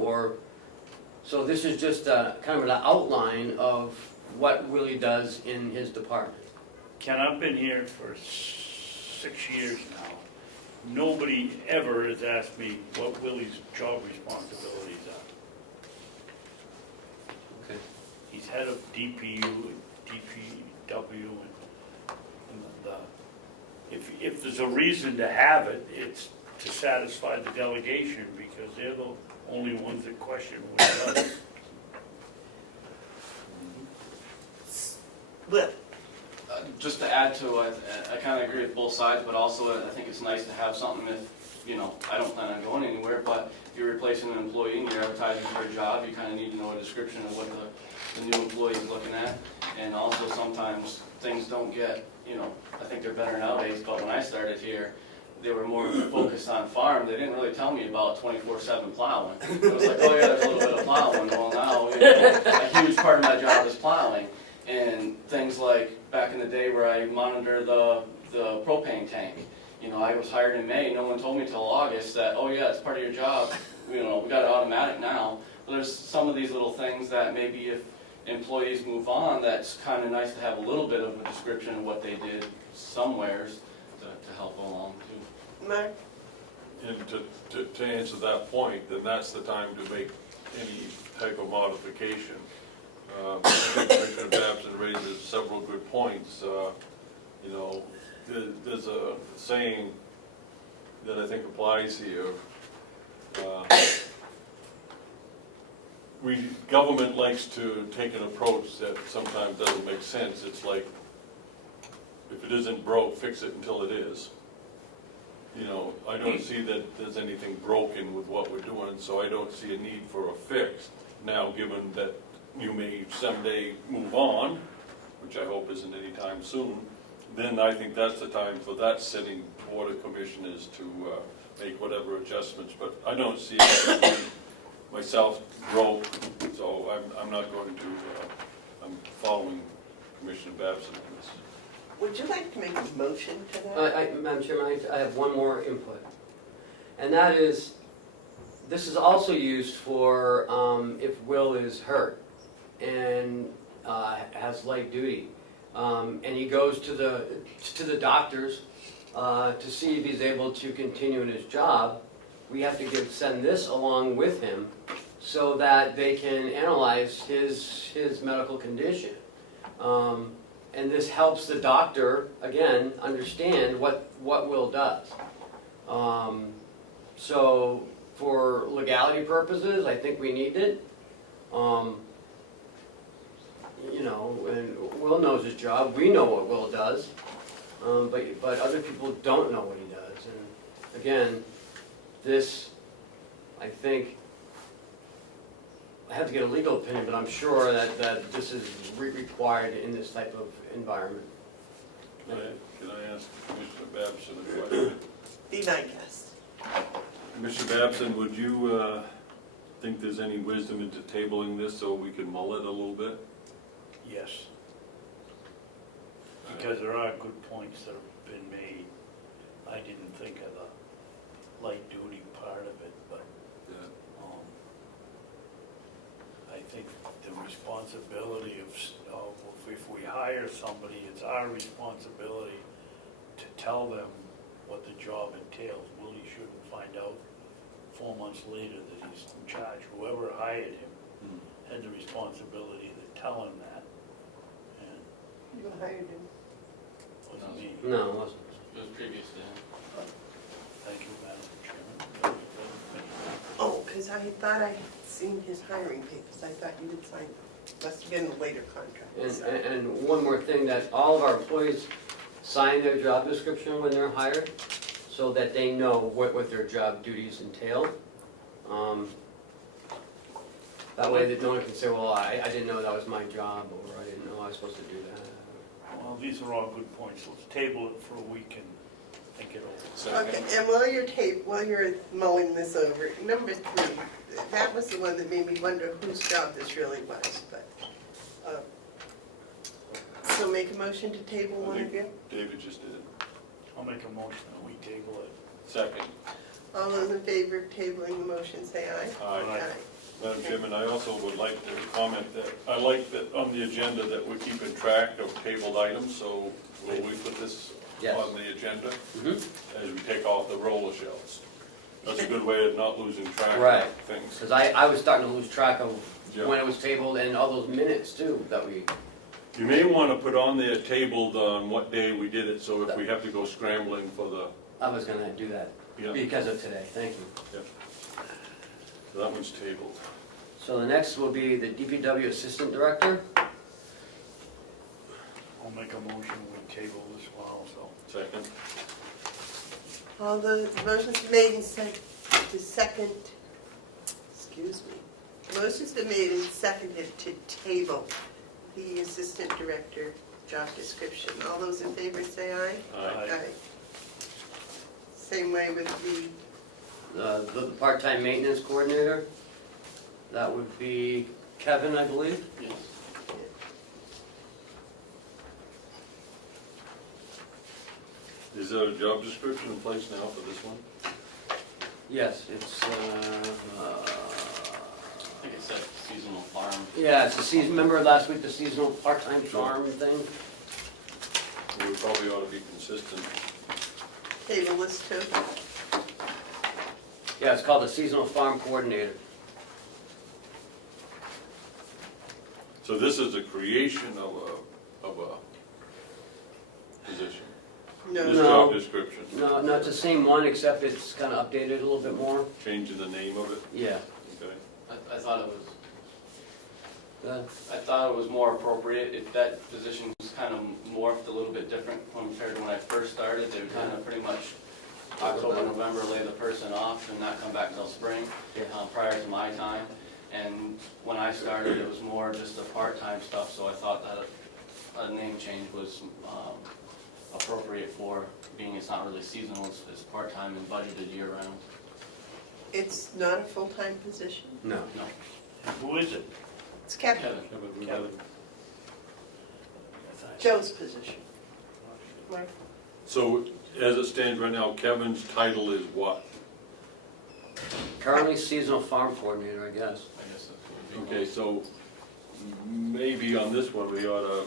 so this is just kind of an outline of what Willie does in his department. Ken, I've been here for 6 years now. Nobody ever has asked me what Willie's job responsibilities are. Okay. He's head of DPU and DPW, and if there's a reason to have it, it's to satisfy the delegation, because they're the only ones that question what he does. Well, Just to add to it, I kind of agree with both sides, but also I think it's nice to have something if, I don't plan on going anywhere, but if you're replacing an employee and you're advertising for a job, you kind of need to know a description of what the new employee is looking at. And also sometimes things don't get, I think they're better nowadays, but when I started here, they were more focused on farm. They didn't really tell me about 24/7 plowing. It was like, oh yeah, there's a little bit of plowing. Well, now, a huge part of my job is plowing. And things like back in the day where I monitor the propane tank. I was hired in May. No one told me till August that, oh yeah, it's part of your job. We got it automatic now. But there's some of these little things that maybe if employees move on, that's kind of nice to have a little bit of a description of what they did somewheres to help along too. Mark? And to answer that point, then that's the time to make any type of modification. I think Commissioner Babson raises several good points. There's a saying that I think applies here. Government likes to take an approach that sometimes doesn't make sense. It's like, if it isn't broke, fix it until it is. I don't see that there's anything broken with what we're doing, so I don't see a need for a fix. Now, given that you may someday move on, which I hope isn't anytime soon, then I think that's the time for that sitting Board of Commissioners to make whatever adjustments. But I don't see it myself broke, so I'm not going to, I'm following Commissioner Babson on this. Would you like to make a motion to that? Madam Chairman, I have one more input, and that is, this is also used for if Will is hurt and has light duty, and he goes to the doctors to see if he's able to continue in his job. We have to send this along with him so that they can analyze his medical condition. And this helps the doctor, again, understand what Will does. So for legality purposes, I think we need it. And Will knows his job. We know what Will does, but other people don't know what he does. And again, this, I think, I have to get a legal opinion, but I'm sure that this is required in this type of environment. Can I ask Commissioner Babson a question? Be my guest. Commissioner Babson, would you think there's any wisdom into tabling this so we can mull it a little bit? Yes. Because there are good points that have been made. I didn't think of the light duty part of it, but Yeah. I think the responsibility of if we hire somebody, it's our responsibility to tell them what the job entails. Willie shouldn't find out 4 months later that he's in charge. Whoever hired him had the responsibility to tell him that. And You hired him. it wasn't me. No, it wasn't. It was previous to him. Thank you, Madam Chairman. Oh, because I thought I had seen his hiring papers. I thought you would sign them. Must have been a later contract. And one more thing, that all of our employees sign their job description when they're hired, so that they know what their job duties entail. That way that no one can say, well, I didn't know that was my job, or I didn't know I was supposed to do that. Well, these are all good points. Let's table it for a week and think it over. Okay, and while you're mulling this over, number 3, that was the one that made me wonder whose job this really was, but, so make a motion to table one of you? David just did. I'll make a motion that we table it. Second. All those in favor of tabling the motion, say aye. Aye. Madam Chairman, I also would like to comment that I like that on the agenda that we're keeping track of tabled items, so will we put this Yes. on the agenda Mhm. as we take off the roller shelves? That's a good way of not losing track Right. of things. Because I was starting to lose track of Yeah. when it was tabled and all those minutes too that we, You may want to put on there tabled on what day we did it, so if we have to go scrambling for the, I was gonna do that yeah, because of today, thank you. so that one's tabled. So the next will be the DPW Assistant Director. I'll make a motion we table this one also. Second. All the motions made and second, excuse me. Motion's been made and seconded to table the assistant director job description. All those in favor say aye. Aye. Same way with The part-time maintenance coordinator, that would be Kevin, I believe. Yes. Is there a job description in place now for this one? Yes, it's, I think it said seasonal farm. yeah, it's the season, remember last week, the seasonal part-time farm thing? We probably ought to be consistent. table this too. Yeah, it's called the seasonal farm coordinator. So this is a creation of a position? No, This No. job description, No, no, it's the same one, except it's kind of updated a little bit more. changing the name of it, Yeah. okay? I thought it was, Uh, I thought it was more appropriate if that position was kind of morphed a little bit different compared to when I first started. They would kind of pretty much October, November lay the person off and not come back until spring, Yeah. prior to my time. And when I started, it was more just the part-time stuff, so I thought that a name change was appropriate for being it's not really seasonal, it's part-time and budgeted year-round. it's not a full-time position. No. No, And who is it? It's Kevin, Kevin. Kevin, we got it. Joe's position. Mark? So as it stands right now, Kevin's title is what? Currently seasonal farm coordinator, I guess. I guess that would be. Okay, so maybe on this one, we ought to,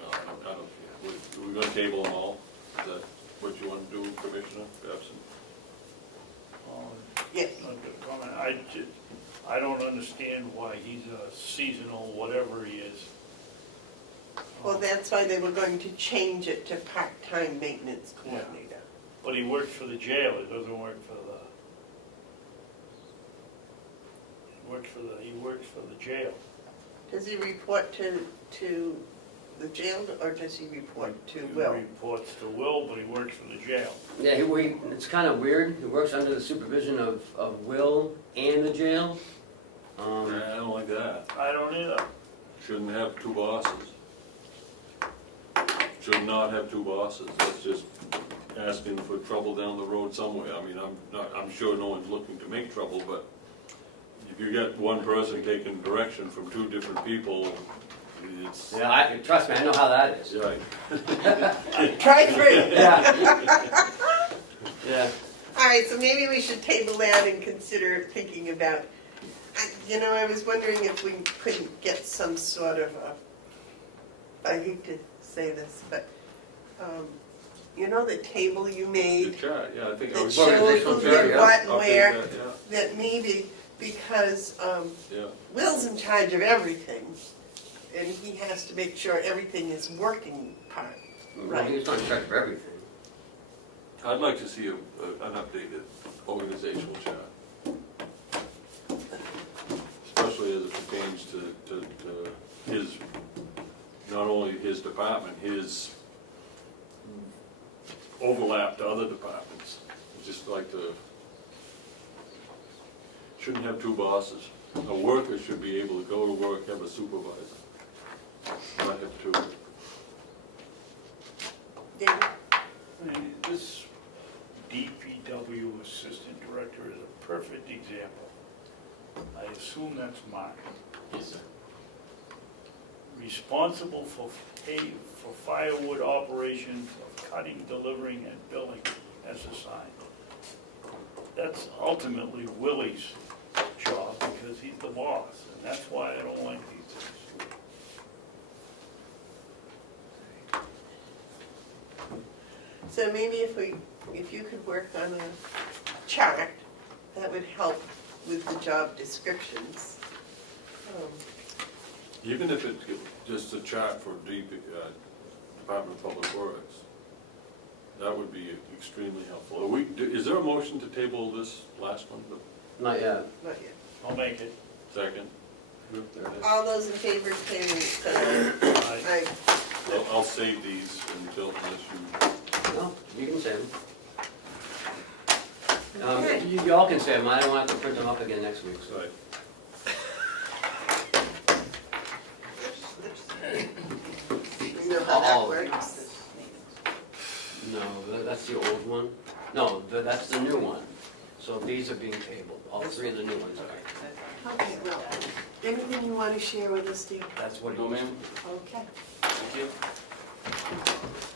well, I don't, we're gonna table them all? Is that what you want to do, Commissioner Babson? Yes. I don't understand why he's a seasonal, whatever he is. Well, that's why they were going to change it to part-time maintenance coordinator. But he works for the jail, he doesn't work for the, he works for the jail. Does he report to the jail, or does he report to He Will? reports to Will, but he works for the jail. Yeah, it's kind of weird. He works under the supervision of Will and the jail. I don't like that. I don't either. Shouldn't have two bosses. should not have two bosses. That's just asking for trouble down the road somewhere. I mean, I'm sure no one's looking to make trouble, but if you get one person taking direction from two different people, it's, Yeah, trust me, I know how that is. yeah. Try three. Yeah. Yeah. All right, so maybe we should table that and consider thinking about, I was wondering if we couldn't get some sort of I hate to say this, but, the table you The made chart, yeah, I think I that was. showed who did what and I'll take where, that, that maybe, because yeah. Will's in charge of everything, and he has to make sure everything is working part. Right. He's not in charge of everything. I'd like to see an updated organizational chart. Especially as it pertains to his, not only his department, his overlap to other departments. Just like shouldn't have two bosses. A worker should be able to go to work, have a supervisor, not have two. David? And this DPW Assistant Director is a perfect example. I assume that's Mark. Yes, sir. Responsible for firewood operations of cutting, delivering, and billing as assigned. That's ultimately Willie's job because he's the boss, and that's why I don't like these things. So maybe if you could work on a chart, that would help with the job descriptions. Even if it's just a chart for Department of Public Works, that would be extremely helpful. Is there a motion to table this last one? Not yet. Not yet. I'll make it. Second? There it is. All those in favor, say aye. Aye. I'll save these until, unless No, you can say them. Okay. You all can say them, I don't have to print them up again next week, so. Right. You know how that works? No, that's the old one. No, that's the new one. So these are being tabled, all three of the new ones are. Okay, well, anything you want to share with us, dear? That's what No, it ma'am. Okay. Thank you.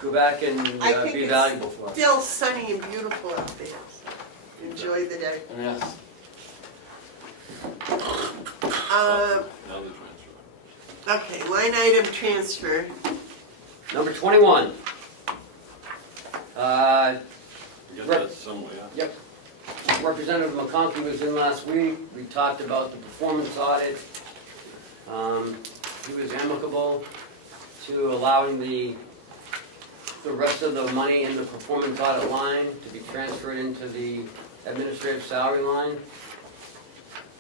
Go back and I think be it's valuable for us. Still sunny and beautiful up there. Enjoy the day. And yes, Now the transfer. Okay, line item transfer. Number 21. You got that somewhere? Yep. Representative McConkey was in last week. We talked about the performance audit. He was amicable to allowing the rest of the money in the performance audit line to be transferred into the administrative salary line.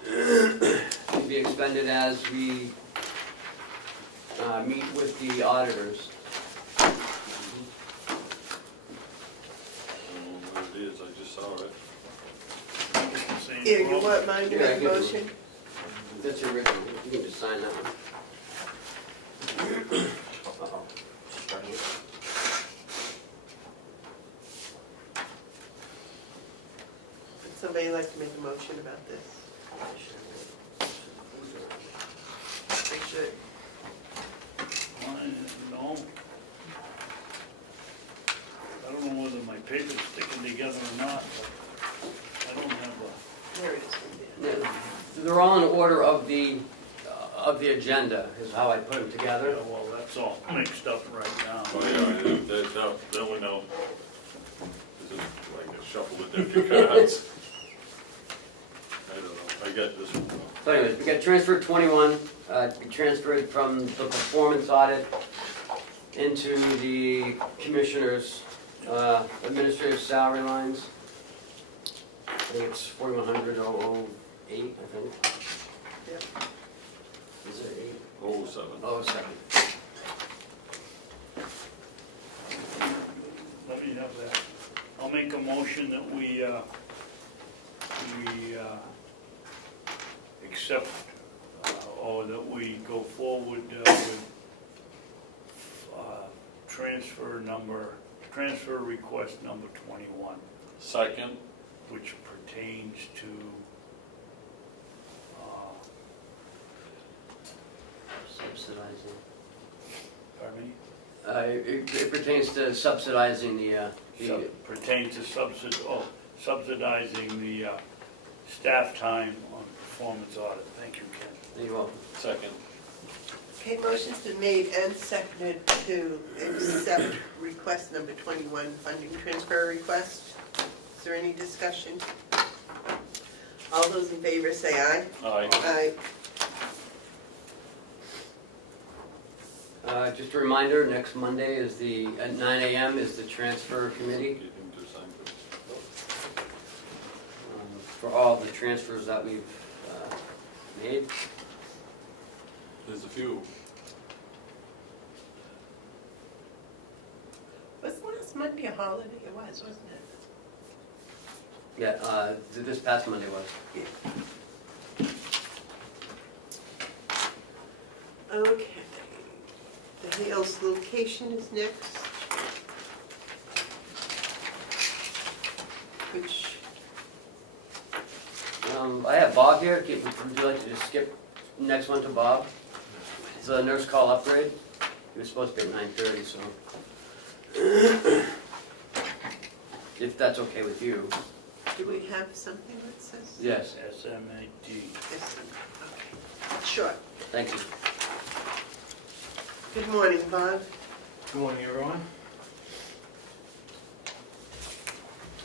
To be expended as we meet with the auditors. I don't know what it is, I just saw it. Same Here, you problem. want mine to Yeah, make a I can do it. motion? That's your original. You can just sign that one. Uh-oh. Would somebody like to make a motion about this? They should. No. I don't know whether my paper's sticking together or not, but I don't have There it is. Yeah, they're all in order of the agenda, is how I put them a, together. yeah, well, that's all mixed up right now. Oh, yeah, that one out. Is it like a shuffle of deck of cards? I don't know, I get this one. So anyways, we got transferred 21, we transferred from the performance audit into the commissioners' administrative salary lines. I think it's 4100,008, I think. Yep. Is it 8? Oh, 7. Oh, 7. Let me have that. I'll make a motion that we accept, or that we go forward with transfer request number 21, Second, which pertains to, Subsidizing. pardon me? It pertains to subsidizing the, Pertains to subsidizing the staff time on performance audit. Thank you, Ken. you're welcome. second. Okay, motion's been made and seconded to accept request number 21, funding transfer request. Is there any discussion? All those in favor say aye. Aye. Aye. Just a reminder, next Monday is at 9 a.m. is the transfer committee. Get him to sign this. For all the transfers that we've made. There's a few. Was last Monday a holiday? It was, wasn't it? Yeah, this past Monday was. Okay. The Hales location is next. Which, I have Bob here. Would you like to just skip next one to Bob? It's a nurse call upgrade. He was supposed to be at 9:30, so. If that's okay with you. do we have something that says? Yes, SMAD. Yes. Okay. Sure. thank you. Good morning, Bob. Good morning, everyone.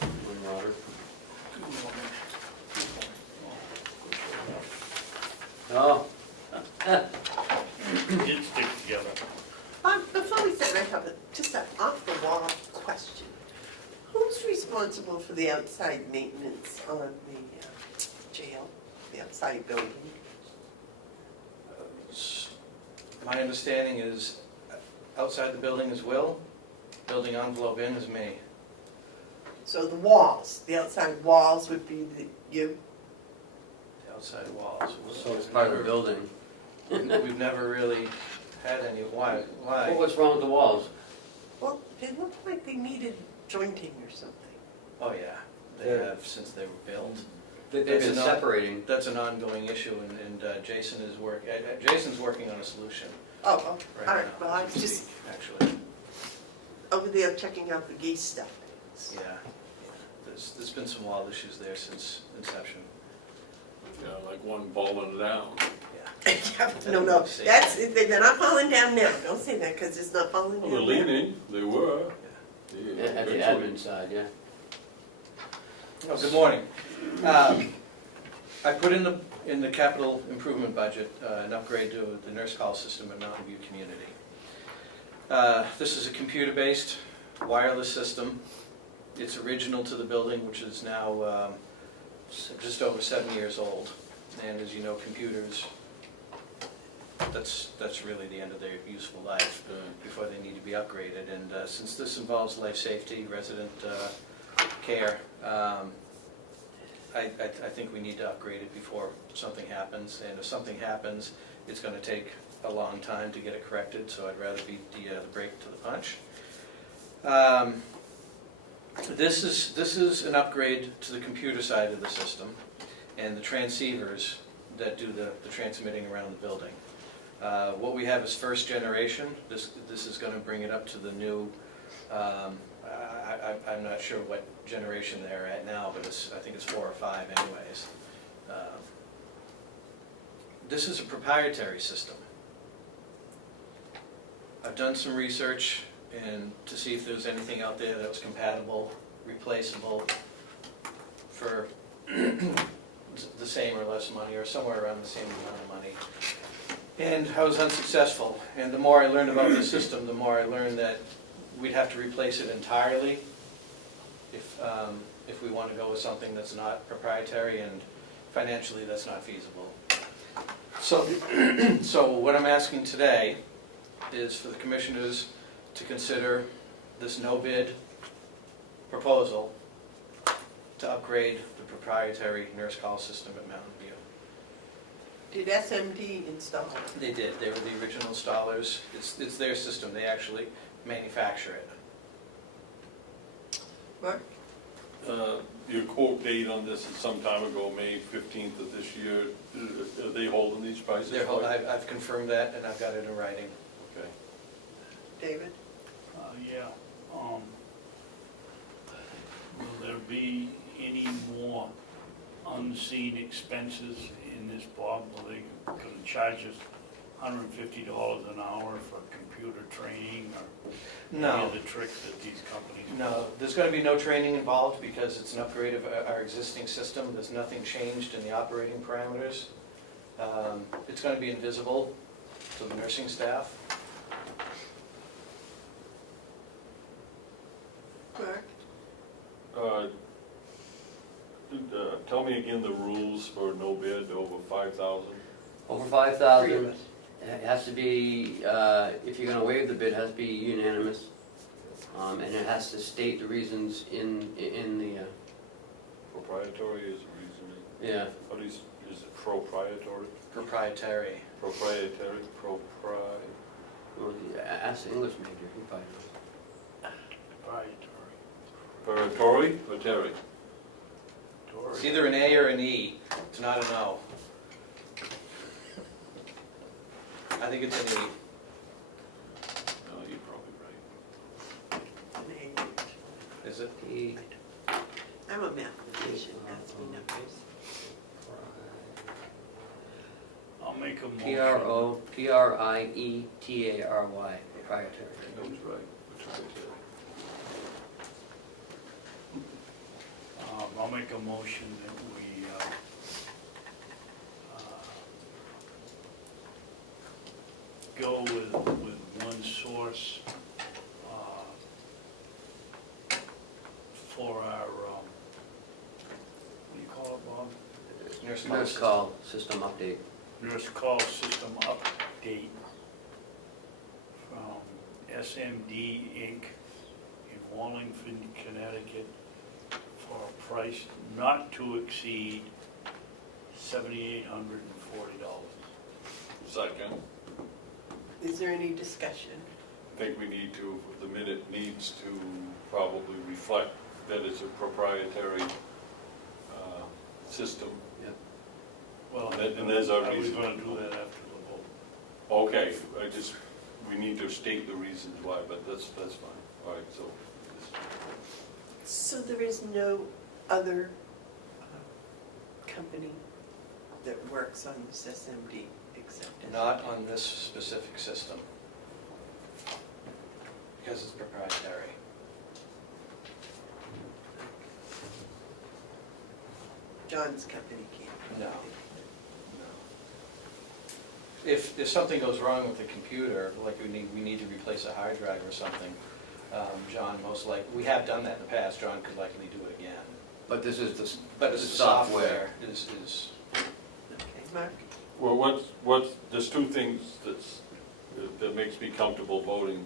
One water. Oh, Did stick together. Before we start, I have just an off-the-wall question. Who's responsible for the outside maintenance on the jail, the outside building? My understanding is outside the building is Will, building envelope in is me. So the walls, the outside walls would be you? The outside walls. so it's part of the building. We've never really had any, why? Well, what's wrong with the walls? Well, they look like they needed jointing or something. Oh, yeah, they Yeah. have since they were built. They've That's been not- separating. That's an ongoing issue, and Jason's working on a solution Oh, right all now. right, well, I as was we just speak, actually, over there checking out the geese stuff. yeah. There's been some wild issues there since inception, Yeah, like one falling down. yeah. No, that's, they're not falling down now, don't say that, because it's not falling Well, down they're now. leaning, they were. At the admin side, yeah. Oh, good morning. I put in the capital improvement budget an upgrade to the nurse call system at Mountain View Community. This is a computer-based wireless system. It's original to the building, which is now just over 7 years old. And as you know, computers, that's really the end of their useful life before they need to be upgraded. And since this involves life safety, resident care, I think we need to upgrade it before something happens. And if something happens, it's going to take a long time to get it corrected, so I'd rather beat the brake to the punch. This is an upgrade to the computer side of the system and the transceivers that do the transmitting around the building. What we have is first generation. This is going to bring it up to the new, I'm not sure what generation they're at now, but I think it's 4 or 5 anyways. This is a proprietary system. I've done some research to see if there's anything out there that was compatible, replaceable for the same or less money, or somewhere around the same amount of money. And I was unsuccessful. And the more I learned about the system, the more I learned that we'd have to replace it entirely if we want to go with something that's not proprietary, and financially that's not feasible. So what I'm asking today is for the commissioners to consider this no-bid proposal to upgrade the proprietary nurse call system at Mountain View. Did SMD install it? They did. They were the original installers. It's their system. They actually manufacture it. Mark? Your quote date on this is some time ago, May 15th of this year. Are they holding these prices? I've confirmed that, and I've got it in writing. Okay. David? Yeah. Will there be any more unseen expenses in this, Bob? Will they gonna charge us $150 an hour for computer training or any No, of the tricks that these companies? no, there's gonna be no training involved because it's an upgrade of our existing system. There's nothing changed in the operating parameters. It's gonna be invisible to the nursing staff. Mark? Tell me again the rules for no bid over 5,000. Over Three of 5,000, us. it has to be, if you're gonna waive the bid, it has to be unanimous. And it has to state the reasons in the, Proprietary is the reason. yeah. What is it proprietary? Proprietary. Proprietary, Well, ask the English major, he probably knows. Proprietary. proprietary or Terry? It's either an A or an E. It's not an O. I think it's an E. No, you're probably right. An A. Is it? E, I'm a mathematician, that's me numbers. I'll make a motion. Proprietary, proprietary. That was right. Proprietary. I'll make a motion that we go with one source for our, what do you call it, Bob? Nurse call system update. Nurse call system update from SMD Inc. in Wallingford, Connecticut, for a price not to exceed $7,840. Second, Is there any discussion? I think we need to, the minute needs to probably reflect that it's a proprietary system. Well, And there's our I was reason. gonna do that after the vote. Okay, we need to state the reasons why, but that's fine. All right, so. So there is no other company that works on this SMD except us? Not on this specific system. Because it's proprietary. John's company can't. No. If something goes wrong with the computer, like we need to replace a hard drive or something, John most likely, we have done that in the past, John could likely do it again. But this is the But this the is software is, Okay, Mark? Well, there's two things that makes me comfortable voting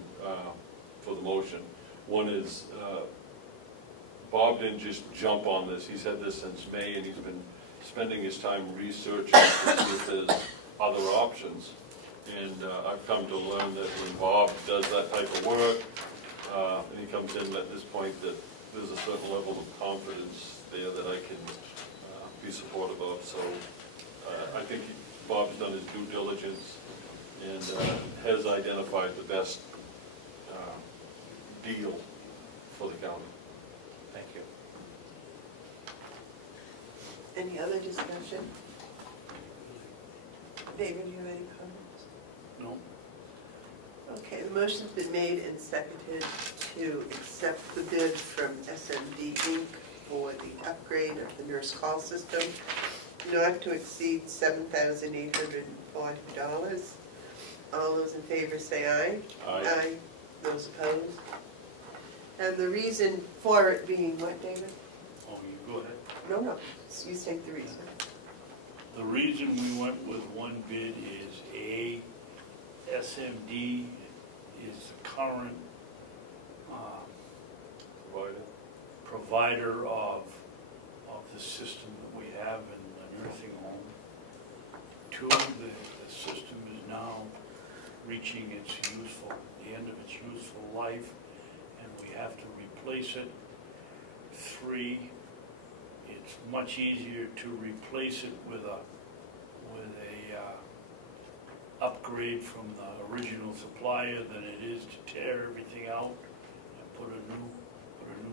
for the motion. One is, Bob didn't just jump on this, he's had this since May, and he's been spending his time researching to see if there's other options. And I've come to learn that when Bob does that type of work, and he comes in at this point, that there's a certain level of confidence there that I can be supportive of. So I think Bob's done his due diligence and has identified the best deal for the county. thank you. Any other discussion? David, you have any comments? No? Okay, the motion's been made and seconded to accept the bid from SMD Inc. for the upgrade of the nurse call system, not to exceed $7,840. All those in favor say aye. Aye. Those opposed? And the reason for it being what, David? Oh, you go ahead. No, you state the reason. The reason we went with one bid is A, SMD is the current provider of the system that we have in the nursing home. Two, the system is now reaching the end of its useful life. life, and we have to replace it. 3, it's much easier to replace it with a upgrade from the original supplier than it is to tear everything out and put a new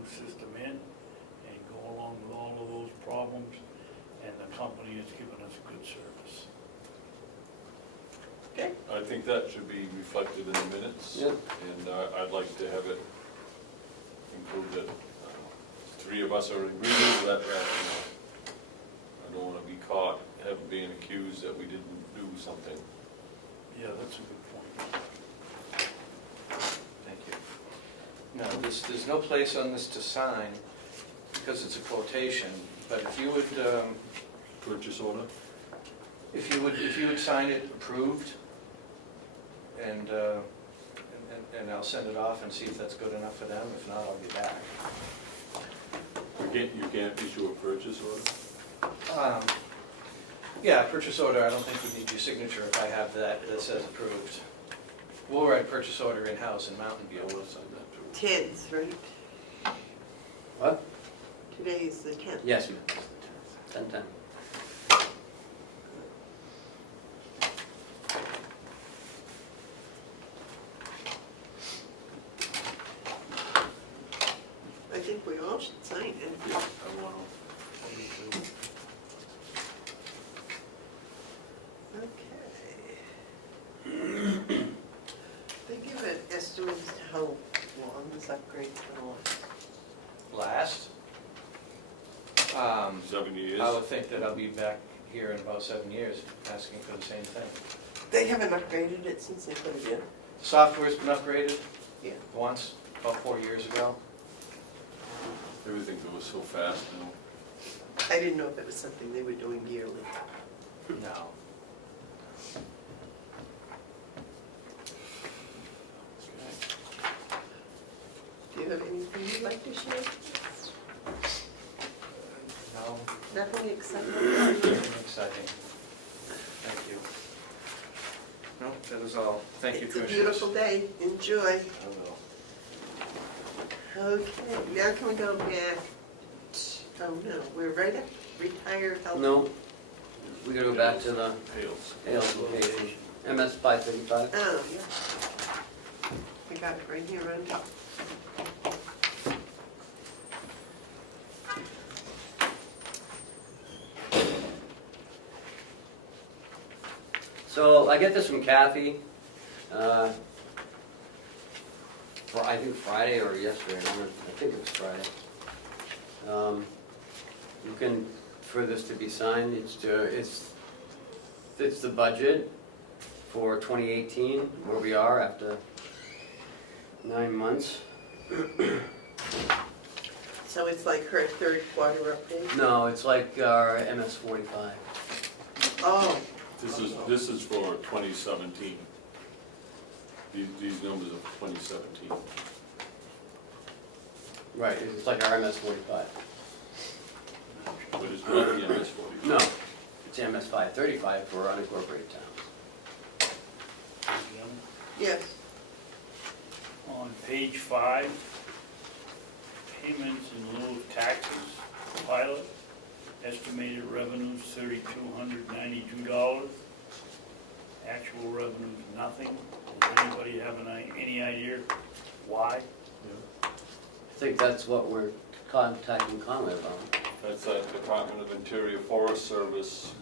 system in and go along with all of those problems, and the company has given us good service. Okay. I think that should be reflected in the minutes. Yep. And I'd like to have it include that 3 of us are in agreement with that. I don't want to be caught being accused that we didn't do something. Yeah, that's a good point. Thank you. No, there's no place on this to sign because it's a quotation, but if you would, Purchase order? if you would sign it approved, and I'll send it off and see if that's good enough for them. If not, I'll be back. You can't issue a purchase order? Yeah, purchase order, I don't think we need your signature if I have that says approved. We'll write purchase order in-house in Mountain View. I want to sign that too. 10th, right? What? Today is the 10th. Yes, ma'am. 10:10. I think we all should sign it. Yeah, I want to. Okay. They give an estimate as to how long this upgrade's gonna last. Last? 7 years? I would think that I'll be back here in about 7 years asking for the same thing. They haven't upgraded it since they put it in. Software's been upgraded? Yeah. Once, about 4 years ago. Everything goes so fast now. I didn't know if it was something they were doing yearly. No. Do you have anything you'd like to share? No, Nothing exciting? nothing exciting. Thank you. No, that was all. Thank you, It's a Commissioners. beautiful day. Enjoy. I will. Okay, now can we go back? Oh no, we're right at retired health. No, we gotta go back to the Hails. Hales location. MS 535. Oh, yeah. We got it right here on top. So I get this from Kathy, I think Friday or yesterday, I think it was Friday. Looking for this to be signed, it's the budget for 2018, where we are after 9 months. So it's like her third quarter update? No, it's like our MS 45. Oh, This is for 2017. These numbers are 2017. Right, it's like our MS 45. But it's not the MS 40. No, it's MS 535 for unincorporated towns. Jim, yes. on page 5, payments in lieu of taxes, pilot, estimated revenues $3,292. Actual revenues, nothing. Does anybody have any idea why? I think that's what we're contacting Conway about. That's a Department of Interior Forest Service.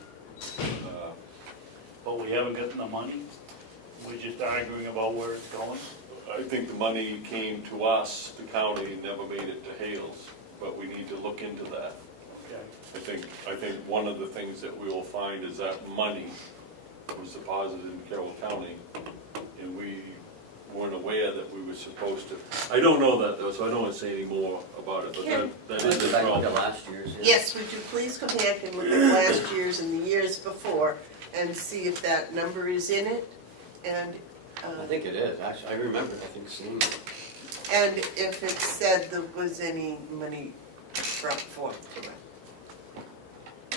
But we haven't gotten the money? We're just arguing about where it's going? I think the money came to us, the county, and never made it to Hales, but we need to look into that. Okay. I think one of the things that we will find is that money was deposited in Carroll County, and we weren't aware that we were supposed to. I don't know that though, so I don't want to say any more about it, but that is a Back to problem. last year's. Yeah. Yes, would you please go back and look at last year's and the years before and see if that number is in it? And, I think it is, actually, I remember, seeing it. and if it said there was any money brought forth to it.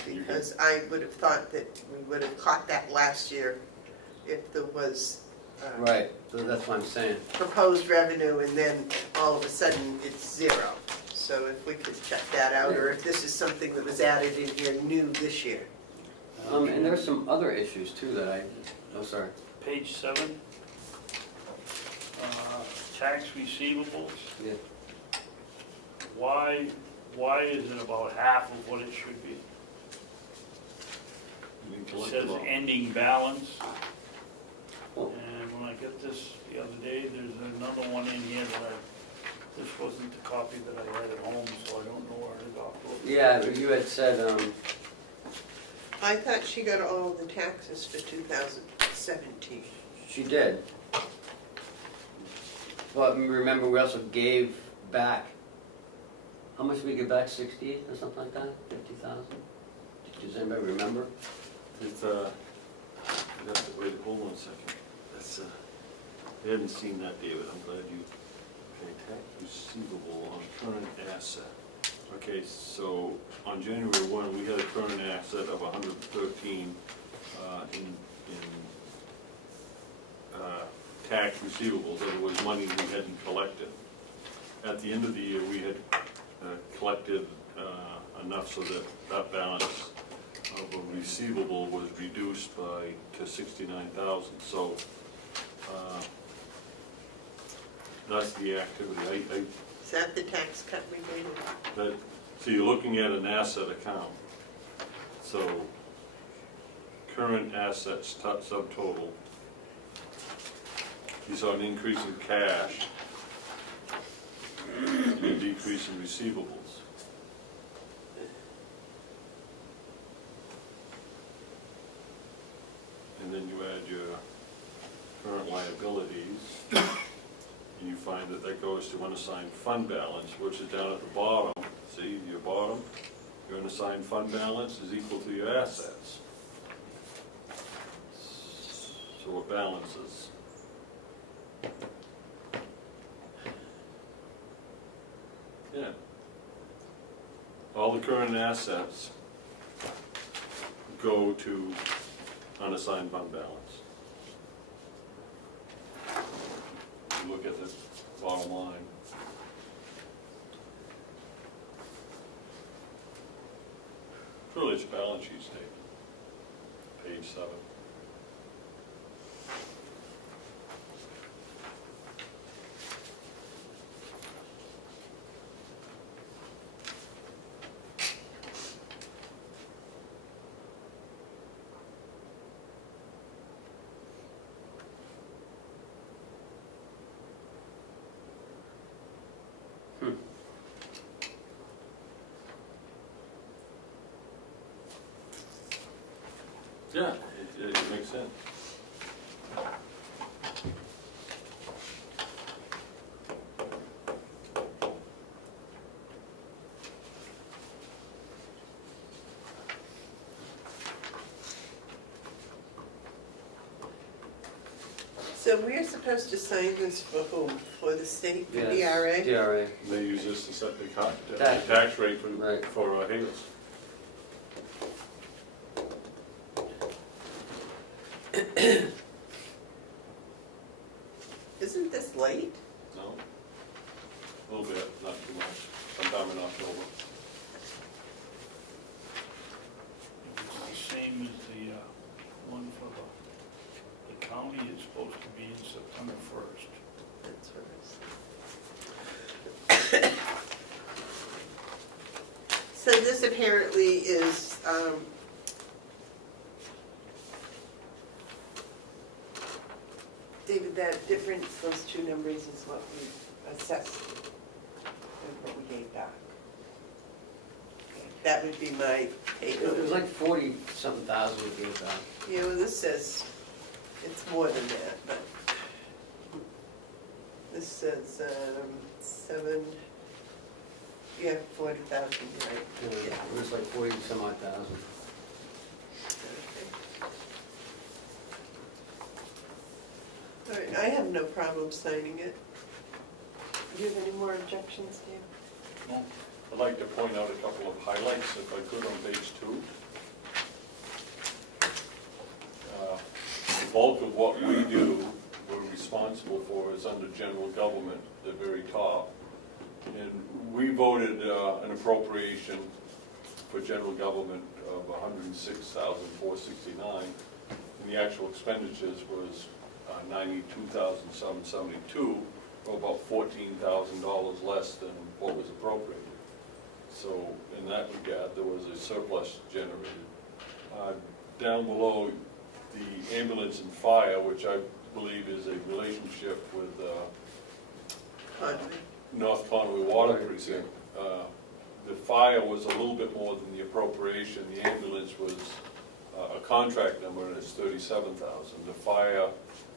Because I would have thought that we would have caught that last year if there was Right, so that's what I'm saying. proposed revenue, and then all of a sudden it's zero. So if we could check that out, or if this is something that was added in here new this year. And there's some other issues too that oh, sorry. Page 7. Tax receivables, Yeah. why is it about half of what it should be? You can It collect says them all. ending balance. Oh. And when I got this the other day, there's another one in here that this wasn't the copy that I had at home, so I don't know where it got. Yeah, you had said, I thought she got all of the taxes for 2017. she did. But remember, we also gave back, how much did we give back, 60 or something like that? 50,000? Does anybody remember? It's, wait, hold on a second. That's, I hadn't seen that, David, I'm glad you, okay, tax receivable on current asset. Okay, so on January 1, we had a current asset of 113 in tax receivables, in other words, money we hadn't collected. At the end of the year, we had collected enough so that that balance of a receivable was reduced to 69,000. So that's the activity. Is that the tax cut we made? So you're looking at an asset account. So current assets subtotal. You saw an increase in cash, and a decrease in receivables. And then you add your current liabilities, and you find that that goes to unassigned fund balance, which is down at the bottom. See, your bottom, your unassigned fund balance is equal to your assets. So it balances. Yeah. All the current assets go to unassigned fund balance. You look at the bottom line. Really, it's a balance sheet statement, page 7. Yeah, it makes sense. So we're supposed to sign this for whom? For the state, for Yes, DRA? DRA. They use this to set the Tax. tax rate Right. for Hales. Isn't this late? No? A little bit, not too much, sometime in October. It's the same as the one for the county is supposed to be in September 1st. That's what it is. So this apparently is, David, that difference, those two numbers is what we assessed and what we gave back. That would be my take on It was it. like 40-something thousand we gave back. Yeah, well, this says it's more than that, but this says 40,000, right? It was like 40-some-odd thousand. All right, I have no problem signing it. Do you have any more objections, Dave? No, I'd like to point out a couple of highlights, if I could, on page 2. The bulk of what we do responsible for is under general government, the very top. And we voted an appropriation for general government of $106,469, and the actual expenditures was $92,772, or about $14,000 less than what was appropriated. So in that regard, there was a surplus generated. Down below, the ambulance and fire, which I believe is a relationship with Conway. North Conway Water Precinct. The fire was a little bit more than the appropriation. The ambulance was a contract number, and it's $37,000. The fire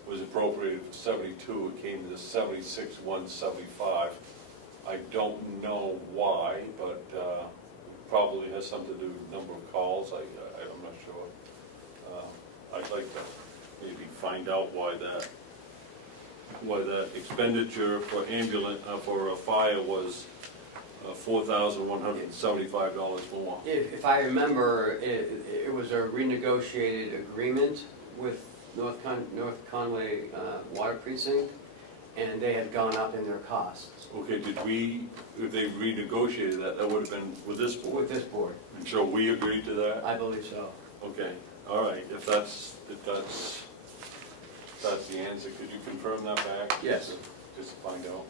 was appropriated for $72. It came to $76,175. I don't know why, but probably has something to do with number of calls. I'm not sure. I'd like to maybe find out why that expenditure for for a fire was $4,175 more. If I remember, it was a renegotiated agreement with North Conway Water Precinct, and they had gone up in their costs. Okay, if they renegotiated that, that would have been with this board? With this board, And so we agreed to that? I believe so. Okay, all right, if that's the answer, could you confirm that back? Yes. Just to find out.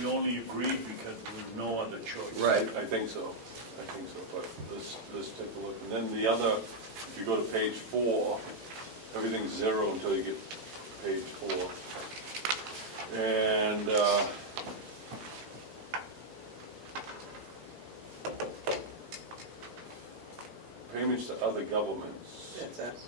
We only agreed because there was no other choice. Right. I think so, but let's take a look. And then the other, if you go to page 4, everything's zero until you get page 4. And payments to other governments. That's us.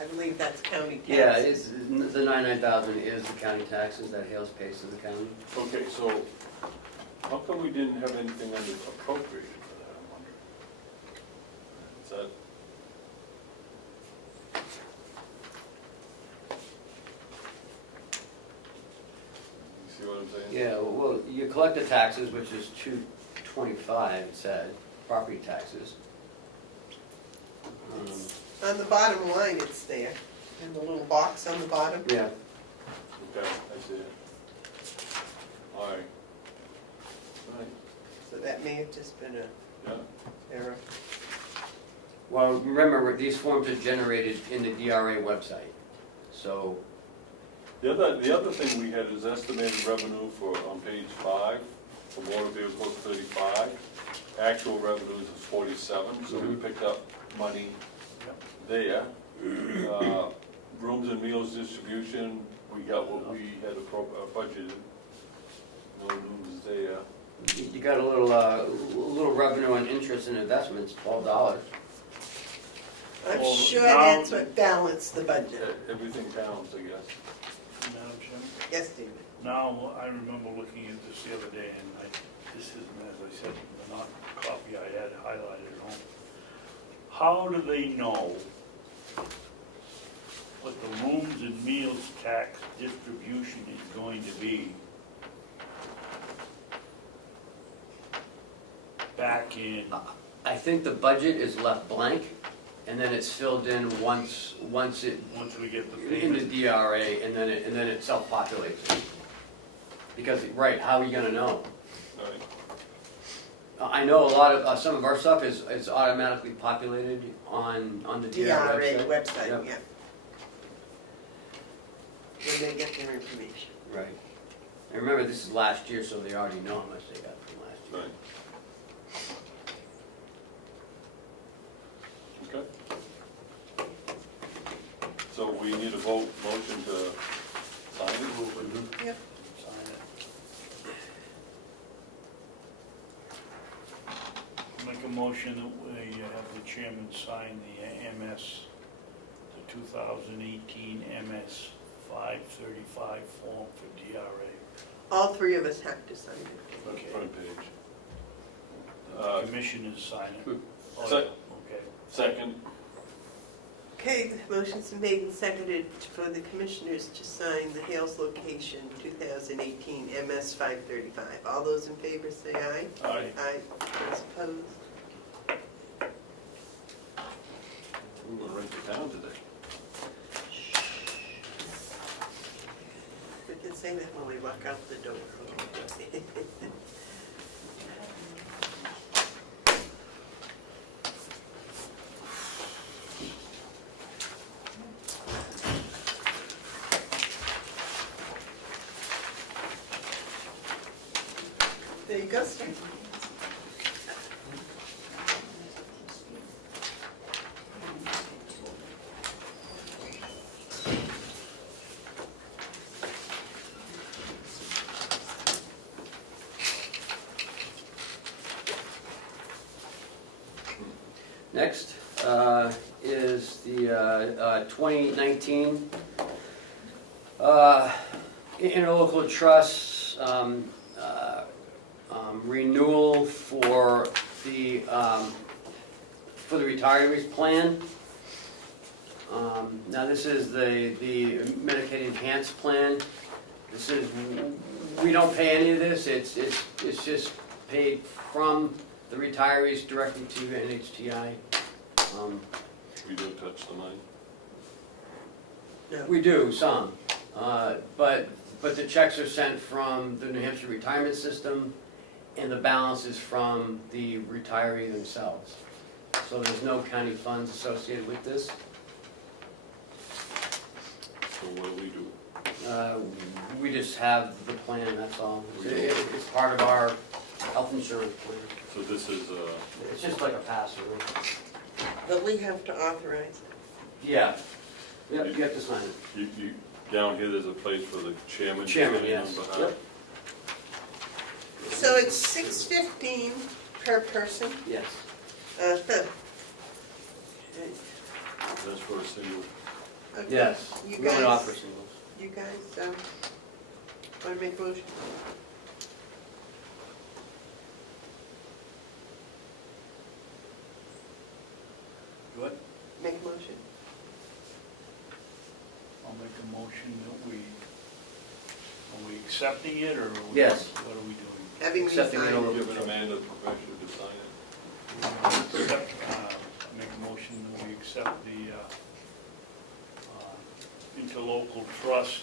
I believe that's county taxes. Yeah, the 99,000 is the county taxes that Hales pays to the county. Okay, so how come we didn't have anything under appropriated for that, I'm wondering? Is that? You see what I'm saying? Yeah, well, you collect the taxes, which is $225, it said, property taxes. On the bottom line, it's there, in the little box on the bottom. Yeah, Okay, I see it. All right. All right, So that may have just been yeah. a error. well, remember, these forms are generated in the DRA website, so, The other thing we had is estimated revenue for, on page 5, for motor vehicles 35. Actual revenues is 47, so we picked up money there. Rooms and meals distribution, we got what we had budgeted. No news there. you got a little revenue on interest and investments, $12. I'm Well, sure now- that's what balanced the budget. Everything counts, I guess. Madam Chairman? Yes, David? Now, I remember looking at this the other day, and this isn't, as I said, not a copy I had highlighted at home. How do they know what the rooms and meals tax distribution is going to be back in? I think the budget is left blank, and then it's filled in once it, Once we get the in the payment? DRA, and then it self-populates. Because, right, how are you gonna know? All right. I know a lot of, some of our stuff is automatically populated on the DRA DRA website. website, Yep. yeah. When they get their information. Right. And remember, this is last year, so they already know how much they got from last year. Right. Okay. So we need a motion to sign it? Yep. Sign it. Make a motion that we have the chairman sign the MS, the 2018 MS 535 form for DRA. All three of us have to sign it. Okay. Front page. The commissioners sign it. Oh, Sec- okay. Second. Okay, the motion's been made and seconded for the commissioners to sign the Hales location 2018 MS 535. All those in favor say aye. Aye. Aye. Those opposed? town today. We can say that when we walk out the door. There you go, sir. Next is the 2019 interlocal trust renewal for the retirees plan. Now this is the Medicaid Enhanced plan. This is, we don't pay any of this. It's just paid from the retirees directly to NHTI. We don't touch the money. No. We do, some, but the checks are sent from the New Hampshire retirement system, and the balance is from the retiree themselves. So there's no county funds associated with this. So what do we do? We just have the plan, that's all. It's part of our health insurance plan. So this is, It's just like a pass-through. But we have to authorize it. Yeah. Yep, you have to sign it. you, down here, there's a place for the chairman. to Chairman, sign yes. on behalf. Yep. So it's $6.15 per person. Yes. Okay. That's for a single. Okay. Yes. You We only guys, offer singles. you guys, want to make a motion? Good. Make a motion. I'll make a motion that are we accepting it, or Yes. what are we doing? Having me Accepting it sign. all. Give Amanda permission to sign it. Make a motion that we accept the interlocal trust,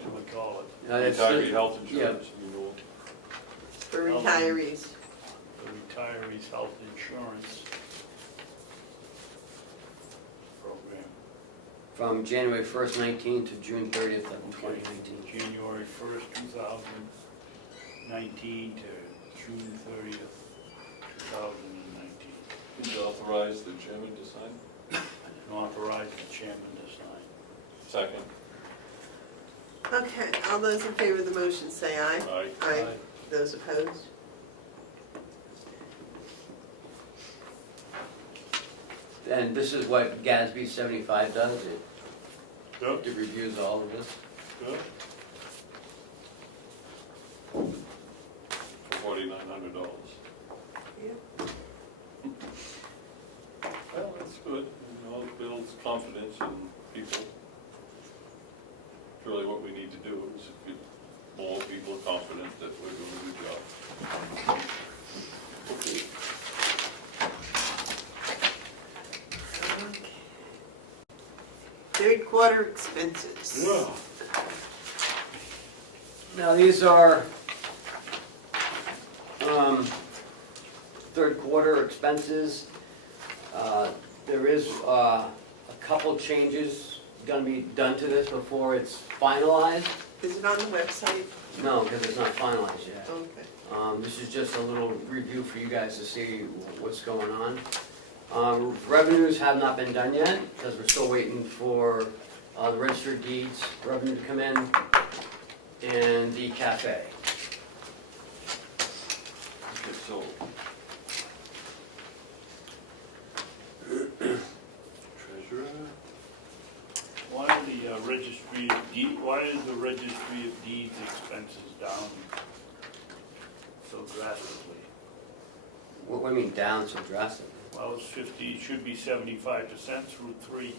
what do we call it? Retiree health insurance renewal. For retirees. The retirees' health insurance program, From January 1st, 19 to June 30th of 2019. January 1st, 2019 to June 30th, 2019. Did you authorize the chairman to sign? And authorize the chairman to sign. Second. Okay, all those in favor of the motion say aye. Aye. Aye. Those opposed? And this is what GASB 75 does. Good, It reviews all of this. good. For $4,900. Yep. Well, that's good, it builds confidence in people. It's really what we need to do, is if more people are confident that we're doing a good job. Third quarter expenses. Now, these are third quarter expenses. There is a couple changes going to be done to this before it's finalized. Is it on the website? No, because it's not finalized yet. Okay. This is just a little review for you guys to see what's going on. Revenues have not been done yet, because we're still waiting for the registered deeds revenue to come in, and the cafe. Okay, so. Treasurer? Why are the why is the registry of deeds expenses down so drastically? What do you mean down so drastically? Well, it's 50, it should be 75% through three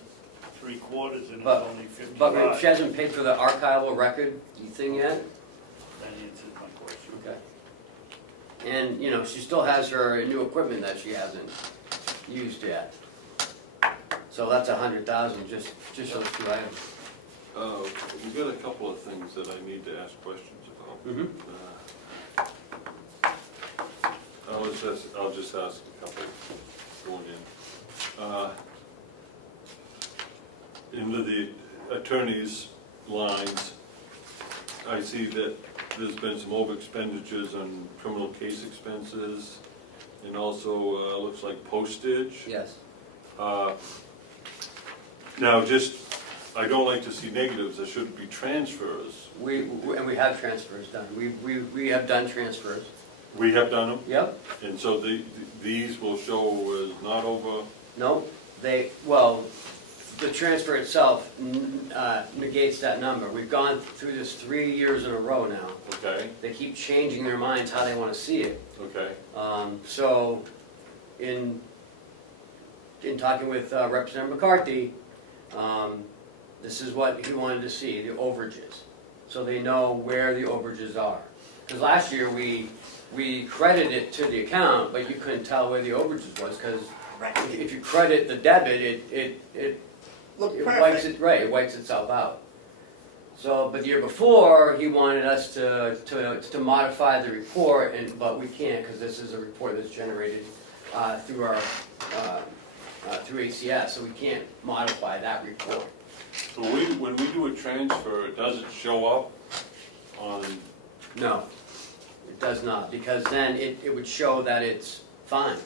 quarters, and it's But- only 55. But she hasn't paid for the archival record thing yet? That answers my question. Okay. And, you know, she still has her new equipment that she hasn't used yet. So that's 100,000, just those two items. We got a couple of things that I need to ask questions about. Mhm. I'll just ask a couple going in. Into the attorney's lines, I see that there's been some over expenditures on criminal case expenses, and also looks like postage. Yes. Now, I don't like to see negatives, there should be transfers. And we have transfers done. We have done transfers. We have done them, Yep. and so these will show as not over, No, the transfer itself negates that number. We've gone through this 3 years in a row now. okay, They keep changing their minds how they want to see it. okay, So, in talking with Representative McCarthy, this is what he wanted to see, the overages. So they know where the overages are. Because last year we credited it to the account, but you couldn't tell where the overages was, because if you credit the debit, it Look wipes perfect. it, right, it wipes itself out. So, but the year before, he wanted us to modify the report, but we can't, because this is a report that's generated through our, through ACS, so we can't modify that report. so when we do a transfer, does it show up on, No, it does not, because then it would show that it's fine.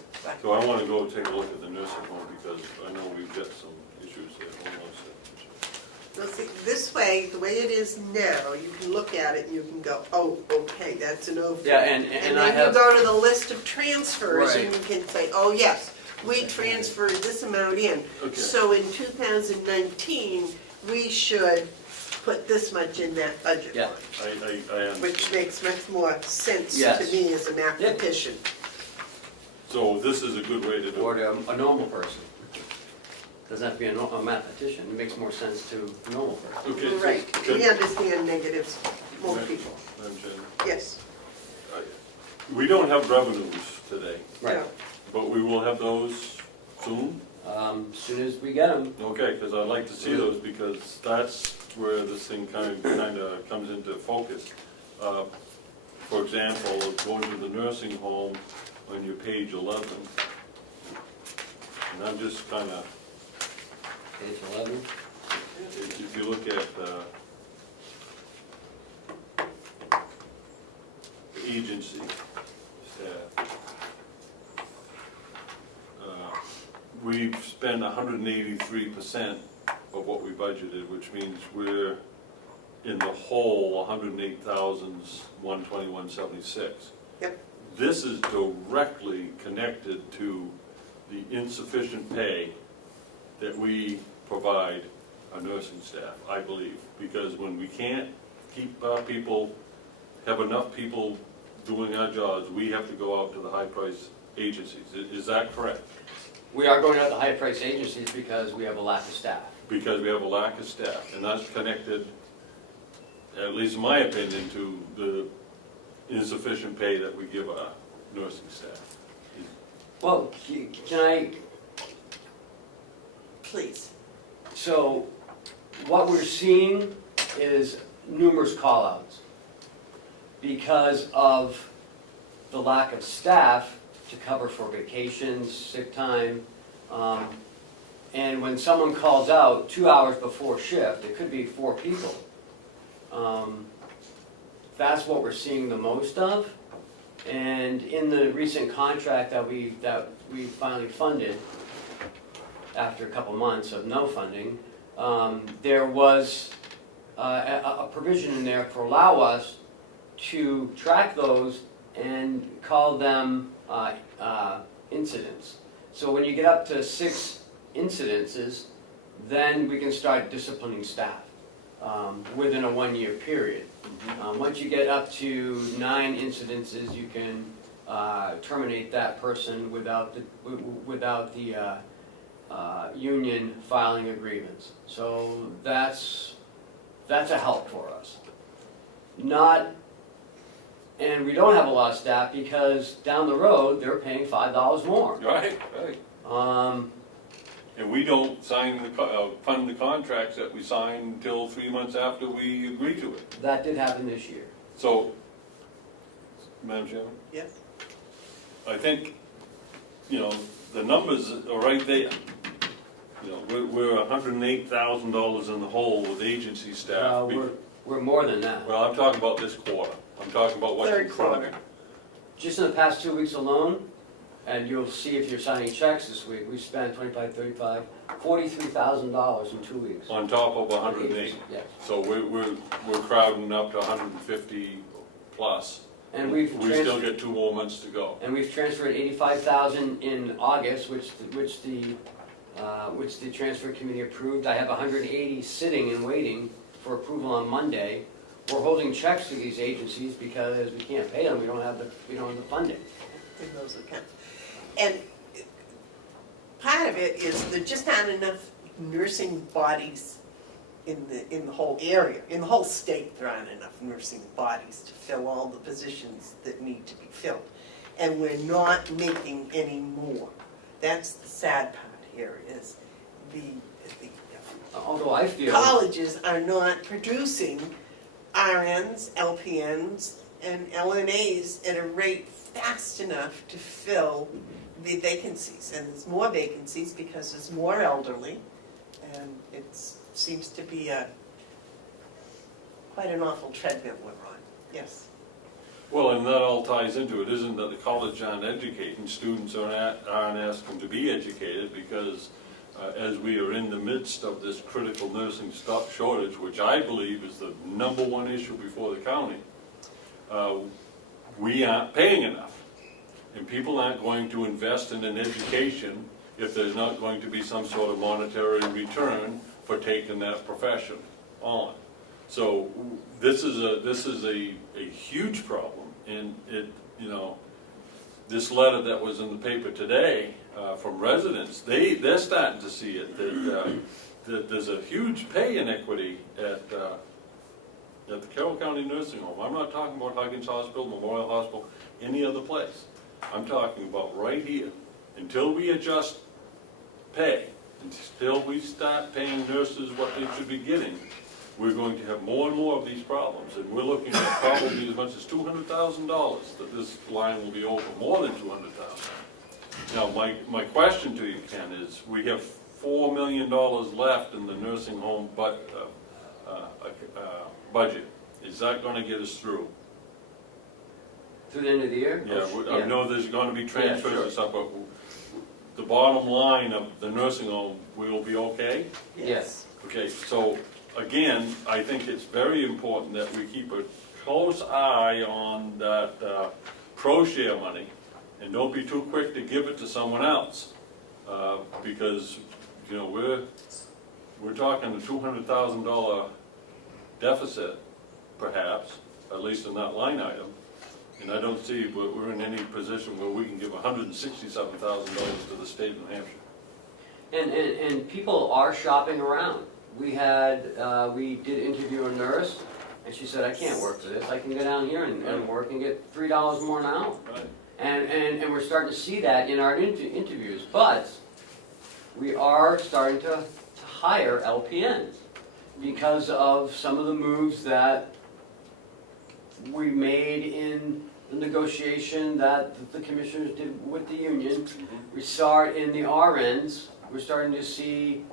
so I wanna go take a look at the nursing home, because I know we've got some issues there. Hold on a second. Well, see, this way, the way it is now, you can look at it and you can go, oh, okay, that's an over. Yeah, and And I then you have, go to the list of transfers and Right. you can say, oh, yes, we transferred this amount in. Okay. So in 2019, we should put this much in that budget Yeah. line. I understand. Which makes much more sense to Yes. me as a mathematician. So this is a good way to do or it. to a normal person. Doesn't have to be a mathematician, it makes more sense to a normal person. Okay, so- Right, good. we understand negatives, more Right. people, Madam Chairman. yes. We don't have revenues today, Right. No. but we will have those soon? As soon as we get them, Okay, because I'd like to see those, because that's where this thing kind of comes into focus. For example, going to the nursing home on your page 11, and I'm just kind of, page 11. if you look at agency staff, we've spent 183% of what we budgeted, which means we're in the hole 108,121.76. Yep. This is directly connected to the insufficient pay that we provide our nursing staff, I believe, because when we can't keep our people, have enough people doing our jobs, we have to go out to the high-price agencies. Is that correct? We are going out to high-priced agencies because we have a lack of staff. Because we have a lack of staff, and that's connected, at least in my opinion, to the insufficient pay that we give our nursing staff. Well, can I, Please. so what we're seeing is numerous call-outs because of the lack of staff to cover for vacations, sick time. And when someone calls out 2 hours before shift, it could be 4 people. That's what we're seeing the most of. And in the recent contract that we finally funded, after a couple months of no funding, there was a provision in there to allow us to track those and call them incidents. So when you get up to 6 incidences, then we can start disciplining staff within a 1-year period. Once you get up to 9 incidences, you can terminate that person without the union filing a grievance. So that's a help for us. Not And we don't have a lot of staff because down the road, they're paying $5 more. Right, right. And we don't sign fund the contracts that we sign until 3 months after we agree to it. That did happen this year. So, Madam Chairman, Yes? I think, the numbers are right there. We're $108,000 in the hole with agency staff. We're more than that. Well, I'm talking about this quarter. I'm talking about what's in Third front of me. quarter. Just in the past 2 weeks alone, and you'll see if you're signing checks this week, we spent $43,000 in 2 weeks. On top of 108. Yes. So we're crowding up to 150 plus. And We still get 2 more months to go. And we've transferred $85,000 in August, which the transfer committee approved. I have 180 sitting and waiting for approval on Monday. We're holding checks to these agencies because we can't pay them, we don't have the funding. In those accounts. And part of it is there just aren't enough nursing bodies in the whole area. In the whole state, there aren't enough nursing bodies to fill all the positions that need to be filled. And we're not making any more. That's the sad part here, is the Although I feel, colleges are not producing RNs, LPNs, and LNAs at a rate fast enough to fill the vacancies. And there's more vacancies because there's more elderly, and it seems to be quite an awful treadmill we're on. Yes. Well, and that all ties into it, isn't that the college aren't educating, students aren't asking to be educated because as we are in the midst of this critical nursing staff shortage, which I believe is the #1 issue before the county, we aren't paying enough. And people aren't going to invest in an education if there's not going to be some sort of monetary return for taking that profession on. So this is a huge problem, and this letter that was in the paper today from residents, they're starting to see it, that there's a huge pay inequity at the Carroll County Nursing Home. I'm not talking about Huggins Hospital, Memorial Hospital, any other place. I'm talking about right here. Until we adjust pay, until we start paying nurses what they should be getting, we're going to have more and more of these problems. And we're looking at probably as much as $200,000 that this line will be over, more than $200,000. Now, my question to you, Ken, is we have $4 million left in the nursing home budget. Is that going to get us through? through the end of the year? Yeah, I know there's going to be transfers sure. and stuff, but the bottom line of the nursing home, will be okay? Yes. Okay, so again, I think it's very important that we keep a close eye on that pro-share money, and don't be too quick to give it to someone else, because we're talking a $200,000 deficit, perhaps, at least in that line item. And I don't see we're in any position where we can give $167,000 to the state of New Hampshire. And people are shopping around. We did interview a nurse, and she said, I can't work for this. I can go down here and work and get $3 more an hour. Right. And we're starting to see that in our interviews. But we are starting to hire LPNs because of some of the moves that we made in the negotiation that the commissioners did with the union. We saw it in the RNs. We're starting to see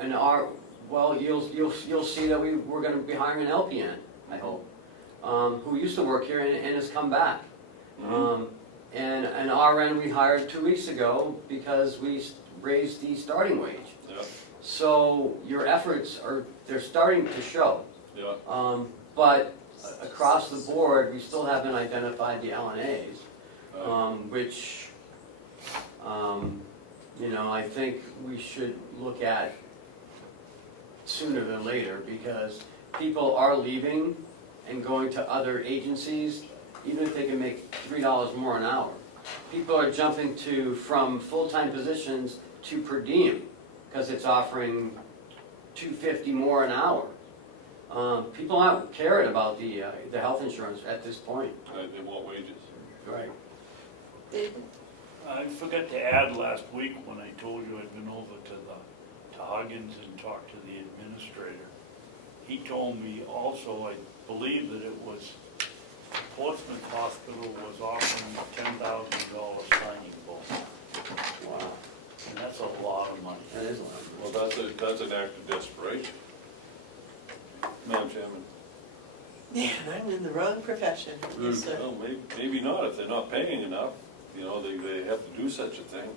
you'll see that we're going to be hiring an LPN, I hope, who used to work here and has come back. And an RN we hired 2 weeks ago because we raised the starting wage. Yeah. So your efforts they're starting to show. Yeah. But across the board, we still haven't identified the LNAs, which, I think we should look at sooner than later, because people are leaving and going to other agencies, even if they can make $3 more an hour. People are jumping from full-time positions to per diem, because it's offering $250 more an hour. People aren't caring about the health insurance at this point. They want wages. Right. I forgot to add last week when I told you I'd been over to Huggins and talked to the administrator. He told me also, I believe that it was Portsmouth Hospital was offering $10,000 signing bonus. Wow. And that's a lot of money. That is a lot. Well, that's an act of desperation. Madam Chairman. Man, I'm in the wrong profession. Yes, sir. Well, maybe not, if they're not paying enough, you know, they have to do such a thing.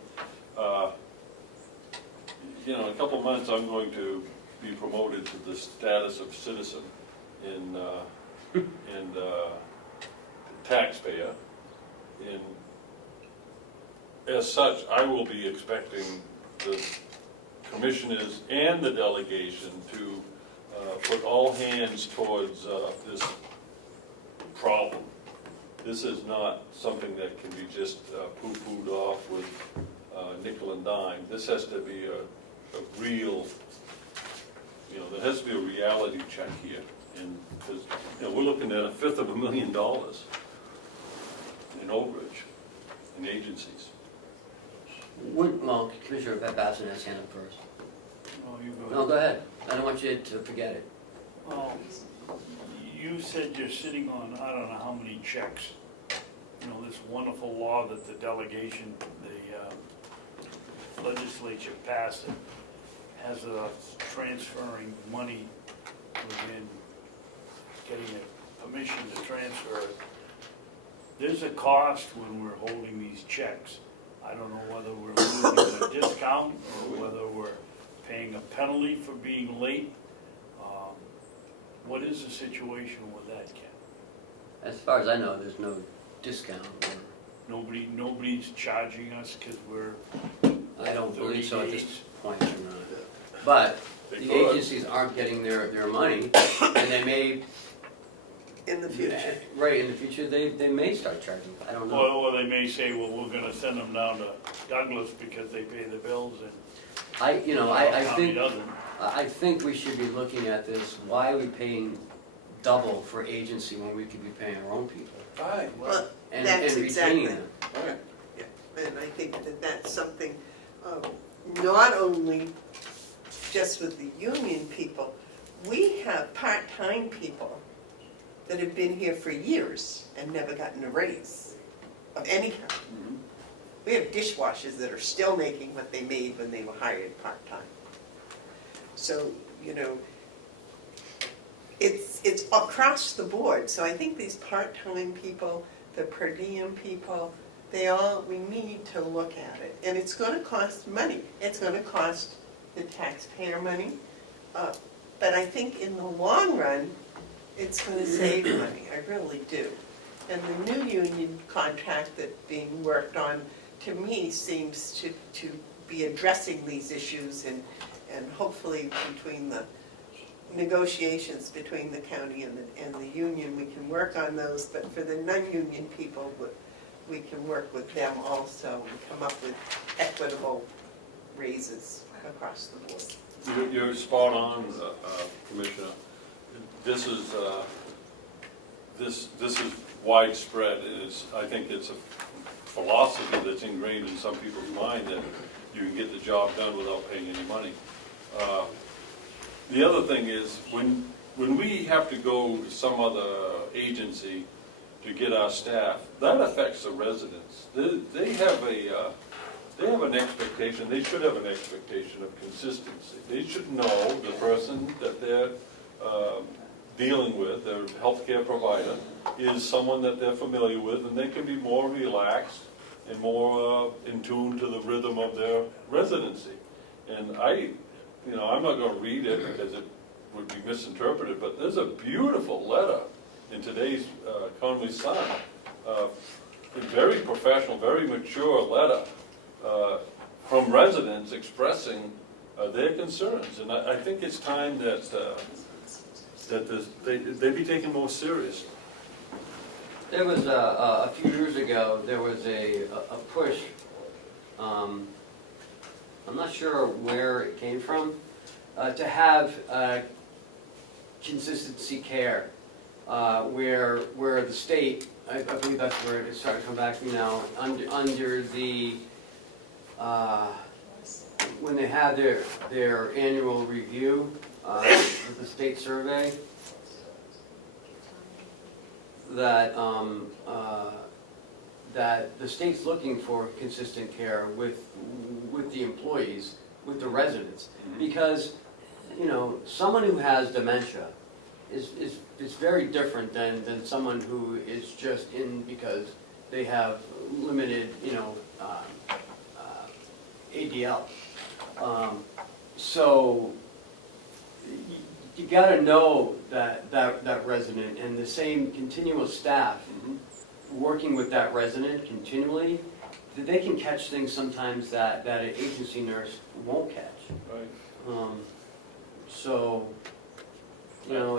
You know, in a couple of months, I'm going to be promoted to the status of citizen and taxpayer. And as such, I will be expecting the commissioners and the delegation to put all hands towards this problem. This is not something that can be just poo-pooed off with nickel and dime. This has to be a real, you know, there has to be a reality check here. And because, you know, we're looking at $250,000 in overage in agencies. Well, Commissioner Babson has hand up first. No, you go No, ahead. go ahead. I don't want you to forget it. Well, you said you're sitting on, I don't know how many checks. You know, this wonderful law that the delegation, the legislature passed, it has us transferring money within, getting a permission to transfer it. There's a cost when we're holding these checks. I don't know whether we're losing a discount or whether we're paying a penalty for being late. What is the situation with that, Ken? As far as I know, there's no discount. Nobody's charging us because we're, I don't believe so at this 38. point. You're not. But They the could. agencies aren't getting their money, and they may, In the future. right, in the future, they may start charging. I don't know. or they may say, well, we're gonna send them down to Douglas because they pay the bills and I County think, doesn't. I think we should be looking at this, why are we paying double for agency when we could be paying our own people? Fine. Well, And that's retaining exactly. them. Yeah, and I think that that's something, not only just with the union people, we have part-time people that have been here for years and never gotten a raise of any kind. Mm-hmm. We have dishwashers that are still making what they made when they were hired part-time. So, you know, it's across the board. So I think these part-time people, the per diem people, we need to look at it. And it's gonna cost money. It's gonna cost the taxpayer money. But I think in the long run, it's gonna save money, I really do. And the new union contract that's being worked on, to me, seems to be addressing these issues and hopefully between the negotiations between the county and the union, we can work on those, but for the non-union people, we can work with them also and come up with equitable raises across the board. You're spot on, Commissioner. This is widespread. I think it's a philosophy that's ingrained in some people's mind that you can get the job done without paying any money. The other thing is, when we have to go to some other agency to get our staff, that affects the residents. They have an expectation, they should have an expectation of consistency. They should know the person that they're dealing with, their healthcare provider, is someone that they're familiar with, and they can be more relaxed and more in tune to the rhythm of their residency. And I'm not gonna read it because it would be misinterpreted, but there's a beautiful letter in today's Conway Sun, a very professional, very mature letter from residents expressing their concerns. And I think it's time that they be taken more seriously. There was a few years ago, there was a push, I'm not sure where it came from, to have consistency care, where the state, I believe that's where it's starting to come back to me now, under the, when they had their annual review, with the state survey, that, that the state's looking for consistent care with the employees, with the residents. Because, you know, someone who has dementia is very different than someone who is just in because they have limited, you know, ADL. So you gotta know that resident, and the same continual staff working with that resident continually, that they can catch things sometimes that an agency nurse won't catch. Right. So, you know,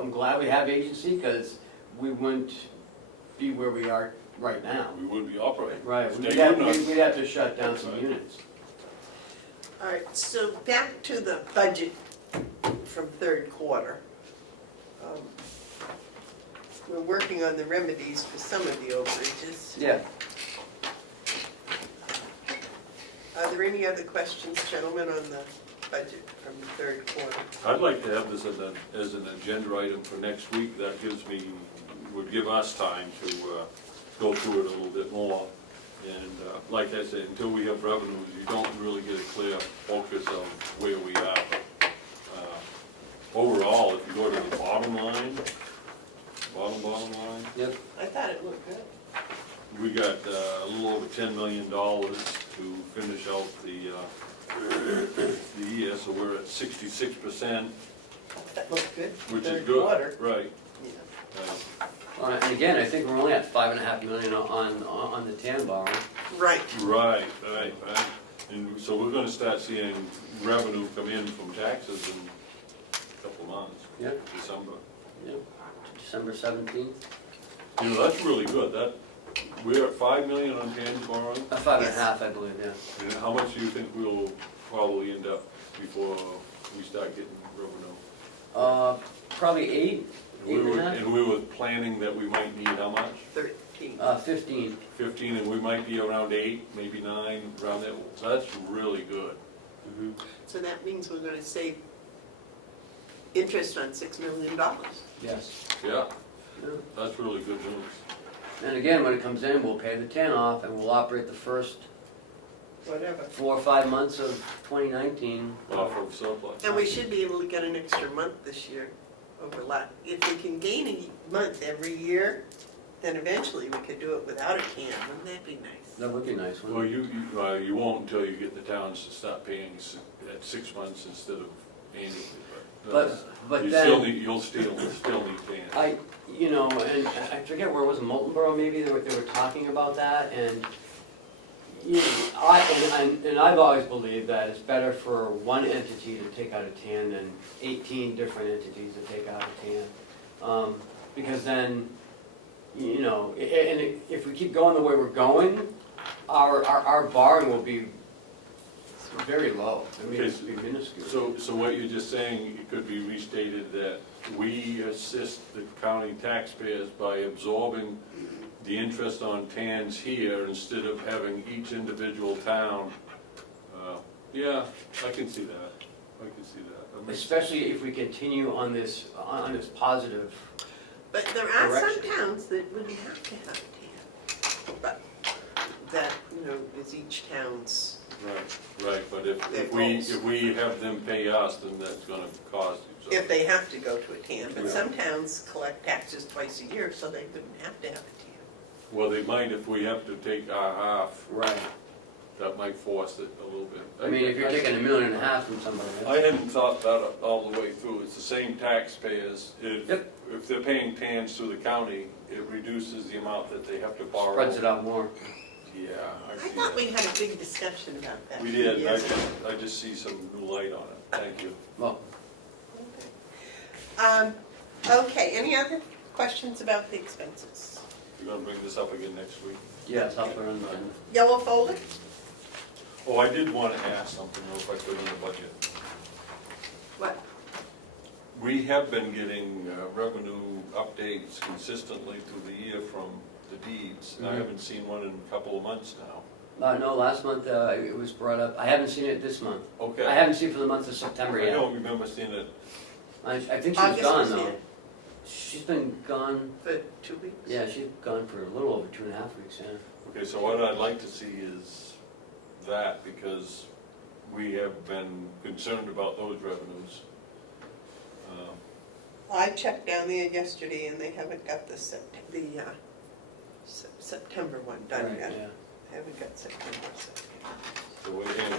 I'm glad we have agency, because we wouldn't be where we are right now. We wouldn't be operating. Right, Stay we'd good have to shut down some Right. units. All right, so back to the budget from third quarter. We're working on the remedies for some of the overages. Yeah. Are there any other questions, gentlemen, on the budget from the third quarter? I'd like to have this as an agenda item for next week. That would give us time to go through it a little bit more. And like I said, until we have revenues, you don't really get a clear focus of where we are. But, overall, if you go to the bottom line, Yep. I thought it looked good. we got a little over $10 million to finish out the year, so we're at 66%, That looked good. which is Third good. quarter. Right. Yeah. And again, I think we're only at $5.5 million on the TAN borrowing. Right. Right. And so we're gonna start seeing revenue come in from taxes in a couple of months. Yeah. December. Yep. December 17th. You know, that's really good. We're at 5 million on TAN's borrowing. 5.5, I believe, yeah. And how much do you think we'll probably end up before we start getting revenue? Probably 8, And we were planning that we might need how much? 13. 15. 15, and we might be around 8, maybe 9, around there. So that's really good. So that means we're gonna save interest on $6 million. Yes. Yeah, Yeah. that's really good news. And again, when it comes in, we'll pay the 10 off, and we'll operate the first Whatever. 4 or 5 months of 2019. Off of surplus. And we should be able to get an extra month this year over last. If we can gain a month every year, then eventually we could do it without a can. Wouldn't that be nice? That would be nice, Well, wouldn't it? you won't until you get the towns to start paying at 6 months instead of annually. But You'll still need TAN. You know, and I forget where it was, Moultonborough maybe, they were talking about that, and you know, and I've always believed that it's better for one entity to take out a TAN than 18 different entities to take out a TAN. Because then, you know, and if we keep going the way we're going, our borrowing will be very low. I mean, it'll be minuscule. So what you're just saying, it could be restated that we assist the county taxpayers by absorbing the interest on TANs here instead of having each individual town. Yeah, I can see that. Especially if we continue on this positive. But there are some Direction. towns that wouldn't have to have a TAN. But that, you know, is each town's. Right, but Their if we have them pay us, then that's gonna cost you. If they have to go to a TAN, but Yeah. some towns collect taxes twice a year, so they wouldn't have to have a TAN. Well, they might if we have to take our half, Right. that might force it a little bit. I mean, if you're taking $1.5 million from somebody. I hadn't thought that all the way through. It's the same taxpayers. Yep. If they're paying TANs through the county, it reduces the amount that they have to borrow. Spreads it out more. Yeah, I I see thought we that. had a big discussion about that. We did. Yes. I just see some new light on it. Thank you. Well, Okay, any other questions about the expenses? You're gonna bring this up again next week? yes, I'll put it on the agenda. Yellow folder? Oh, I did want to ask something, though, if I could, on the budget. What? we have been getting revenue updates consistently through the year from the deeds. I Mhm. haven't seen one in a couple of months now. No, last month it was brought up. I haven't seen it this month. Okay. I haven't seen it for the month of September I yet. don't remember seeing it. I think she's August gone was though. here She's been gone, for 2 weeks. yeah, she's gone for a little over 2.5 weeks, yeah. Okay, so what I'd like to see is that, because we have been concerned about those revenues. I checked down there yesterday and they haven't got the September one done Right, yet. yeah. They haven't got September. So we're in.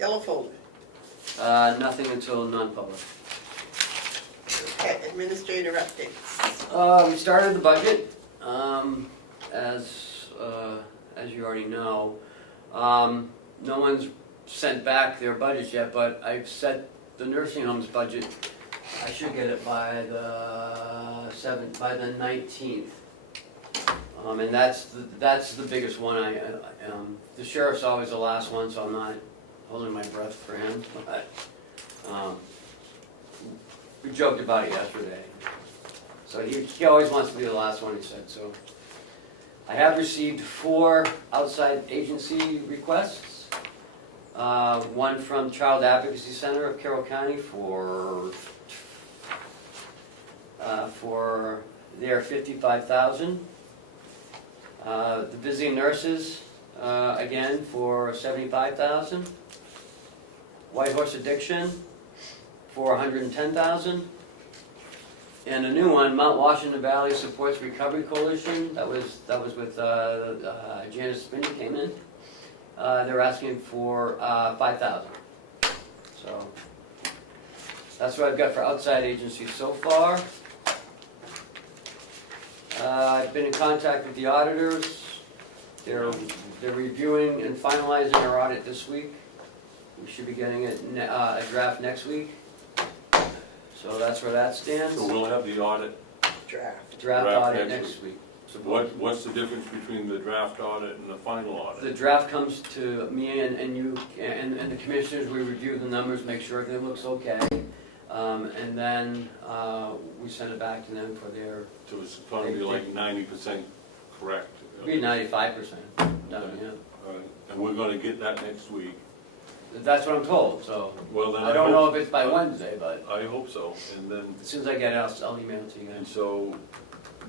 Yellow folder. Nothing until non-public. Okay, administrator updates. We started the budget, as you already know. No one's sent back their budgets yet, but I've set the nursing home's budget. I should get it by the 19th. And that's the biggest one. The sheriff's always the last one, so I'm not holding my breath for him. But, we joked about it yesterday. So he always wants to be the last one, he said. So I have received 4 outside agency requests. One from Child Advocacy Center of Carroll County for their $55,000. The Visiting Nurses, again, for $75,000. White Horse Addiction for $110,000. And a new one, Mount Washington Valley Supports Recovery Coalition, that was with Janice Spinney came in. They're asking for $5,000. So that's what I've got for outside agencies so far. I've been in contact with the auditors. They're reviewing and finalizing our audit this week. We should be getting a draft next week. So that's where that stands. So we'll have the audit. Draft. Draft audit next week. So what's the difference between the draft audit and the final audit? The draft comes to me and you and the commissioners. We review the numbers, make sure everything looks okay. And then we send it back to them for their... So it's going to be like 90% correct? Be 95% done, Okay. yeah. All right. And we're going to get that next week? That's what I'm told, so Well, then I don't know if it's by Wednesday, but I hope so. And then, as soon as I get it, I'll email it to you and guys. so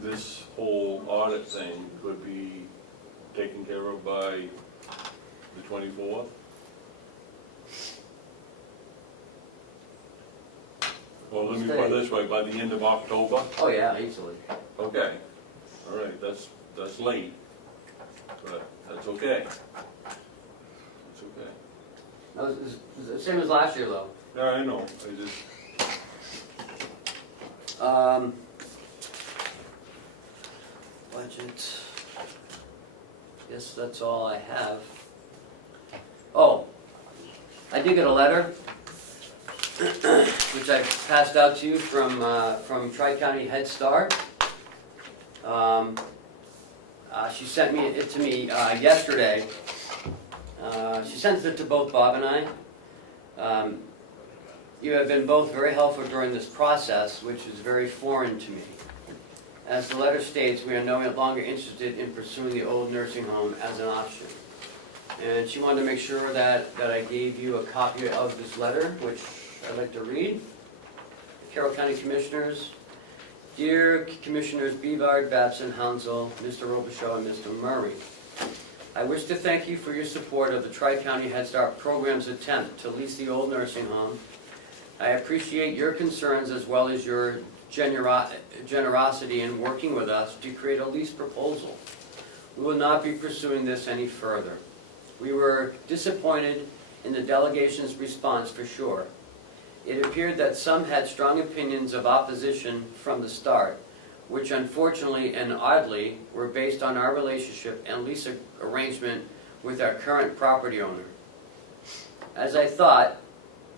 this whole audit thing could be taken care of by the 24th? Well, let me put it this way, by the end of October? Oh, yeah, easily. Okay, all right, that's late, but that's okay. That's okay. No, it's the same as last year, though. Yeah, I know, I just, Budget. Yes, that's all I have. Oh, I did get a letter, which I passed out to you from Tri-County Head Start. She sent it to me yesterday. She sent it to both Bob and I. You have been both very helpful during this process, which is very foreign to me. As the letter states, we are no longer interested in pursuing the old nursing home as an option. And she wanted to make sure that I gave you a copy of this letter, which I'd like to read. Carroll County Commissioners, dear Commissioners Bevard, Babson, Hounsell, Mr. Robichaud, and Mr. Murray, I wish to thank you for your support of the Tri-County Head Start program's attempt to lease the old nursing home. I appreciate your concerns as well as your generosity in working with us to create a lease proposal. We will not be pursuing this any further. We were disappointed in the delegation's response for sure. It appeared that some had strong opinions of opposition from the start, which unfortunately and oddly were based on our relationship and lease arrangement with our current property owner.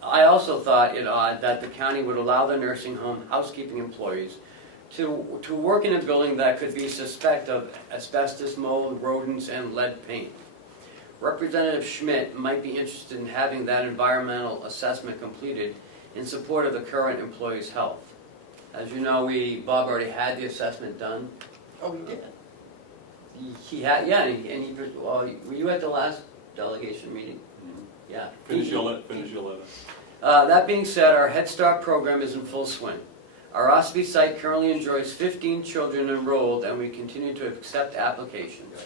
I also thought it odd that the county would allow the nursing home housekeeping employees to work in a building that could be suspect of asbestos, mold, rodents, and lead paint. Representative Schmidt might be interested in having that environmental assessment completed in support of the current employee's health. As you know, Bob already had the assessment done. Oh, we did? He had, yeah, and he, well, were you at the last delegation meeting? Yeah. Finish your letter. That being said, our Head Start program is in full swing. Our Ossipee site currently enjoys 15 children enrolled, and we continue to accept applications.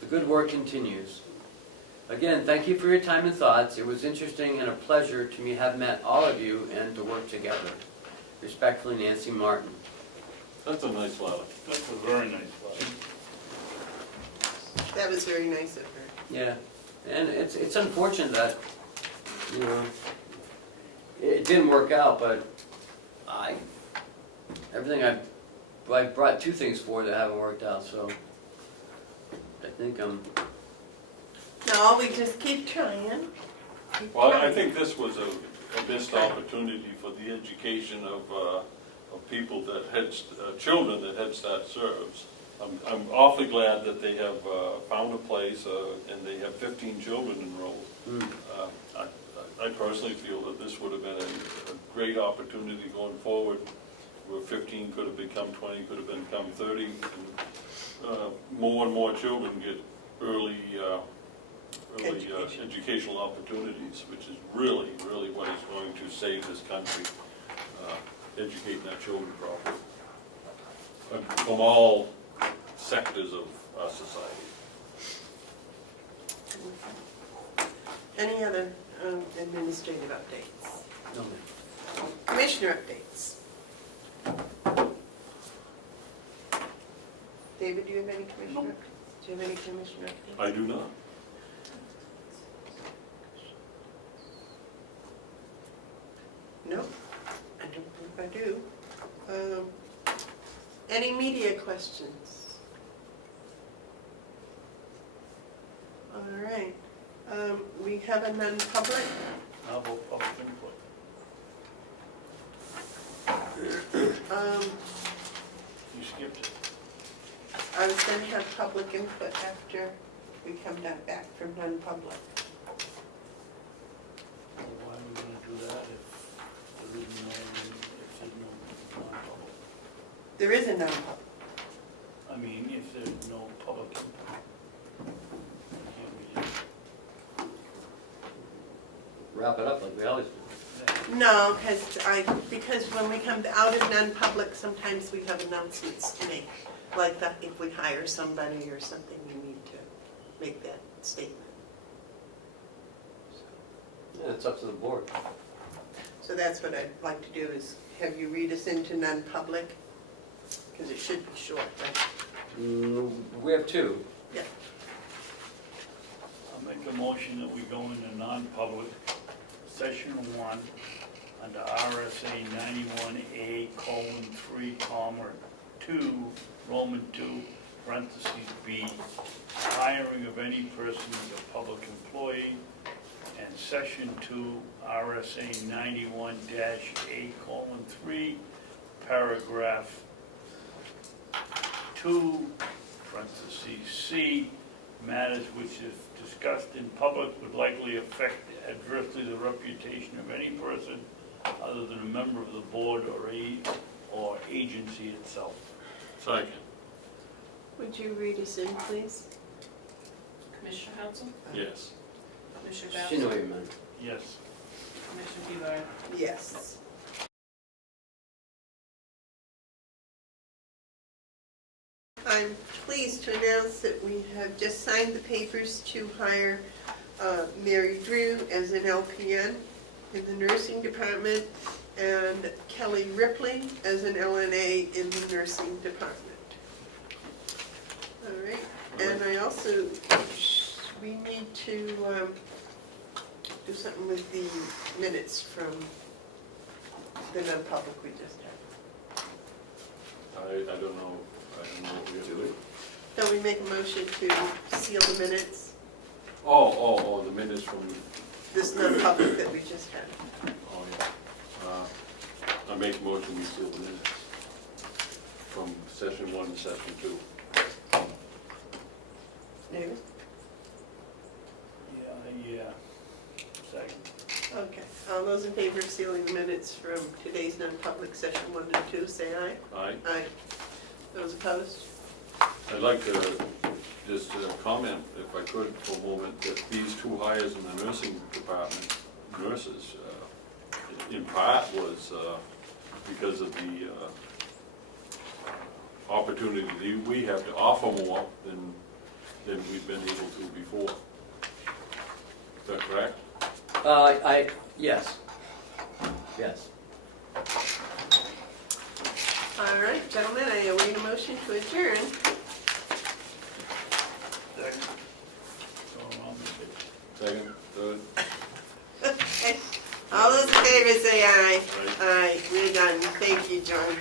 The good work continues. Again, thank you for your time and thoughts. It was interesting and a pleasure to me have met all of you and to work together. Respectfully, Nancy Martin. That's a nice letter. That's a very nice letter. That was very nice of her. Yeah, and it's unfortunate that, you know, it didn't work out, but I brought two things forward that haven't worked out, so I think I'm. No, we just keep trying. Keep Well, I trying. think this was a missed opportunity for the education of people that children that Head Start serves. I'm awfully glad that they have found a place and they have 15 children enrolled. I personally feel that this would have been a great opportunity going forward, where 15 could have become 20, could have become 30, and more and more children get early educational opportunities, which is really, really what is going to save this country, educating our children properly, from all sectors of our society. Any other administrative updates? No, ma'am. Commissioner updates? David, do you have any commissioner? Do you have any commissioner updates? I do not. No, I don't think I do. Any media questions? All right, we have a non-public. How about public input? You skipped it. I was going to have public input after we come back from non-public. Well, why are we gonna do that if there's no non-public? There is a non-public. I mean, if there's no public input. Can't we just- Wrap it up like we always do. No, because when we come out of non-public, sometimes we have announcements to make. Like that, if we hire somebody or something, we need to make that statement. Yeah, it's up to the board. So that's what I'd like to do, is have you read us into non-public? Because it should be short, right? We have two. Yeah. I'll make a motion that we go into non-public, session 1, under RSA 91A:3, 2, Roman 2, parentheses B, hiring of any person as a public employee, and section 2, RSA 91-A:3, paragraph 2, parentheses C, matters which if discussed in public would likely affect adversely the reputation of any person other than a member of the board or agency itself. Second. Would you read us in, please? Commissioner Hounsell? Yes. Commissioner She Babson? know what you meant. Yes. Commissioner Bevard? Yes. I'm pleased to announce that we have just signed the papers to hire Mary Drew as an LPN in the nursing department and Kelly Ripley as an LNA in the nursing department. All right, and I also, we need to do something with the minutes from the non-public we just had. I don't know what we have to do. Don't we make a motion to seal the minutes, Oh, the minutes from, this non-public that we just had? oh, yeah. I make a motion, we seal the minutes from session 1 to session 2. David? those in favor of sealing the minutes from today's non-public session 1 and 2, say aye. Aye. Aye. Those opposed? I'd like to just comment, if I could, for a moment, that these 2 hires in the nursing department, nurses, in part was because of the opportunity we have to offer more than we've been able to before. Is that correct? Yes. Yes. All right, gentlemen, I await a motion to adjourn. Second, third? Okay. All those in favor say aye. Aye. Aye, we're done. Thank you, John.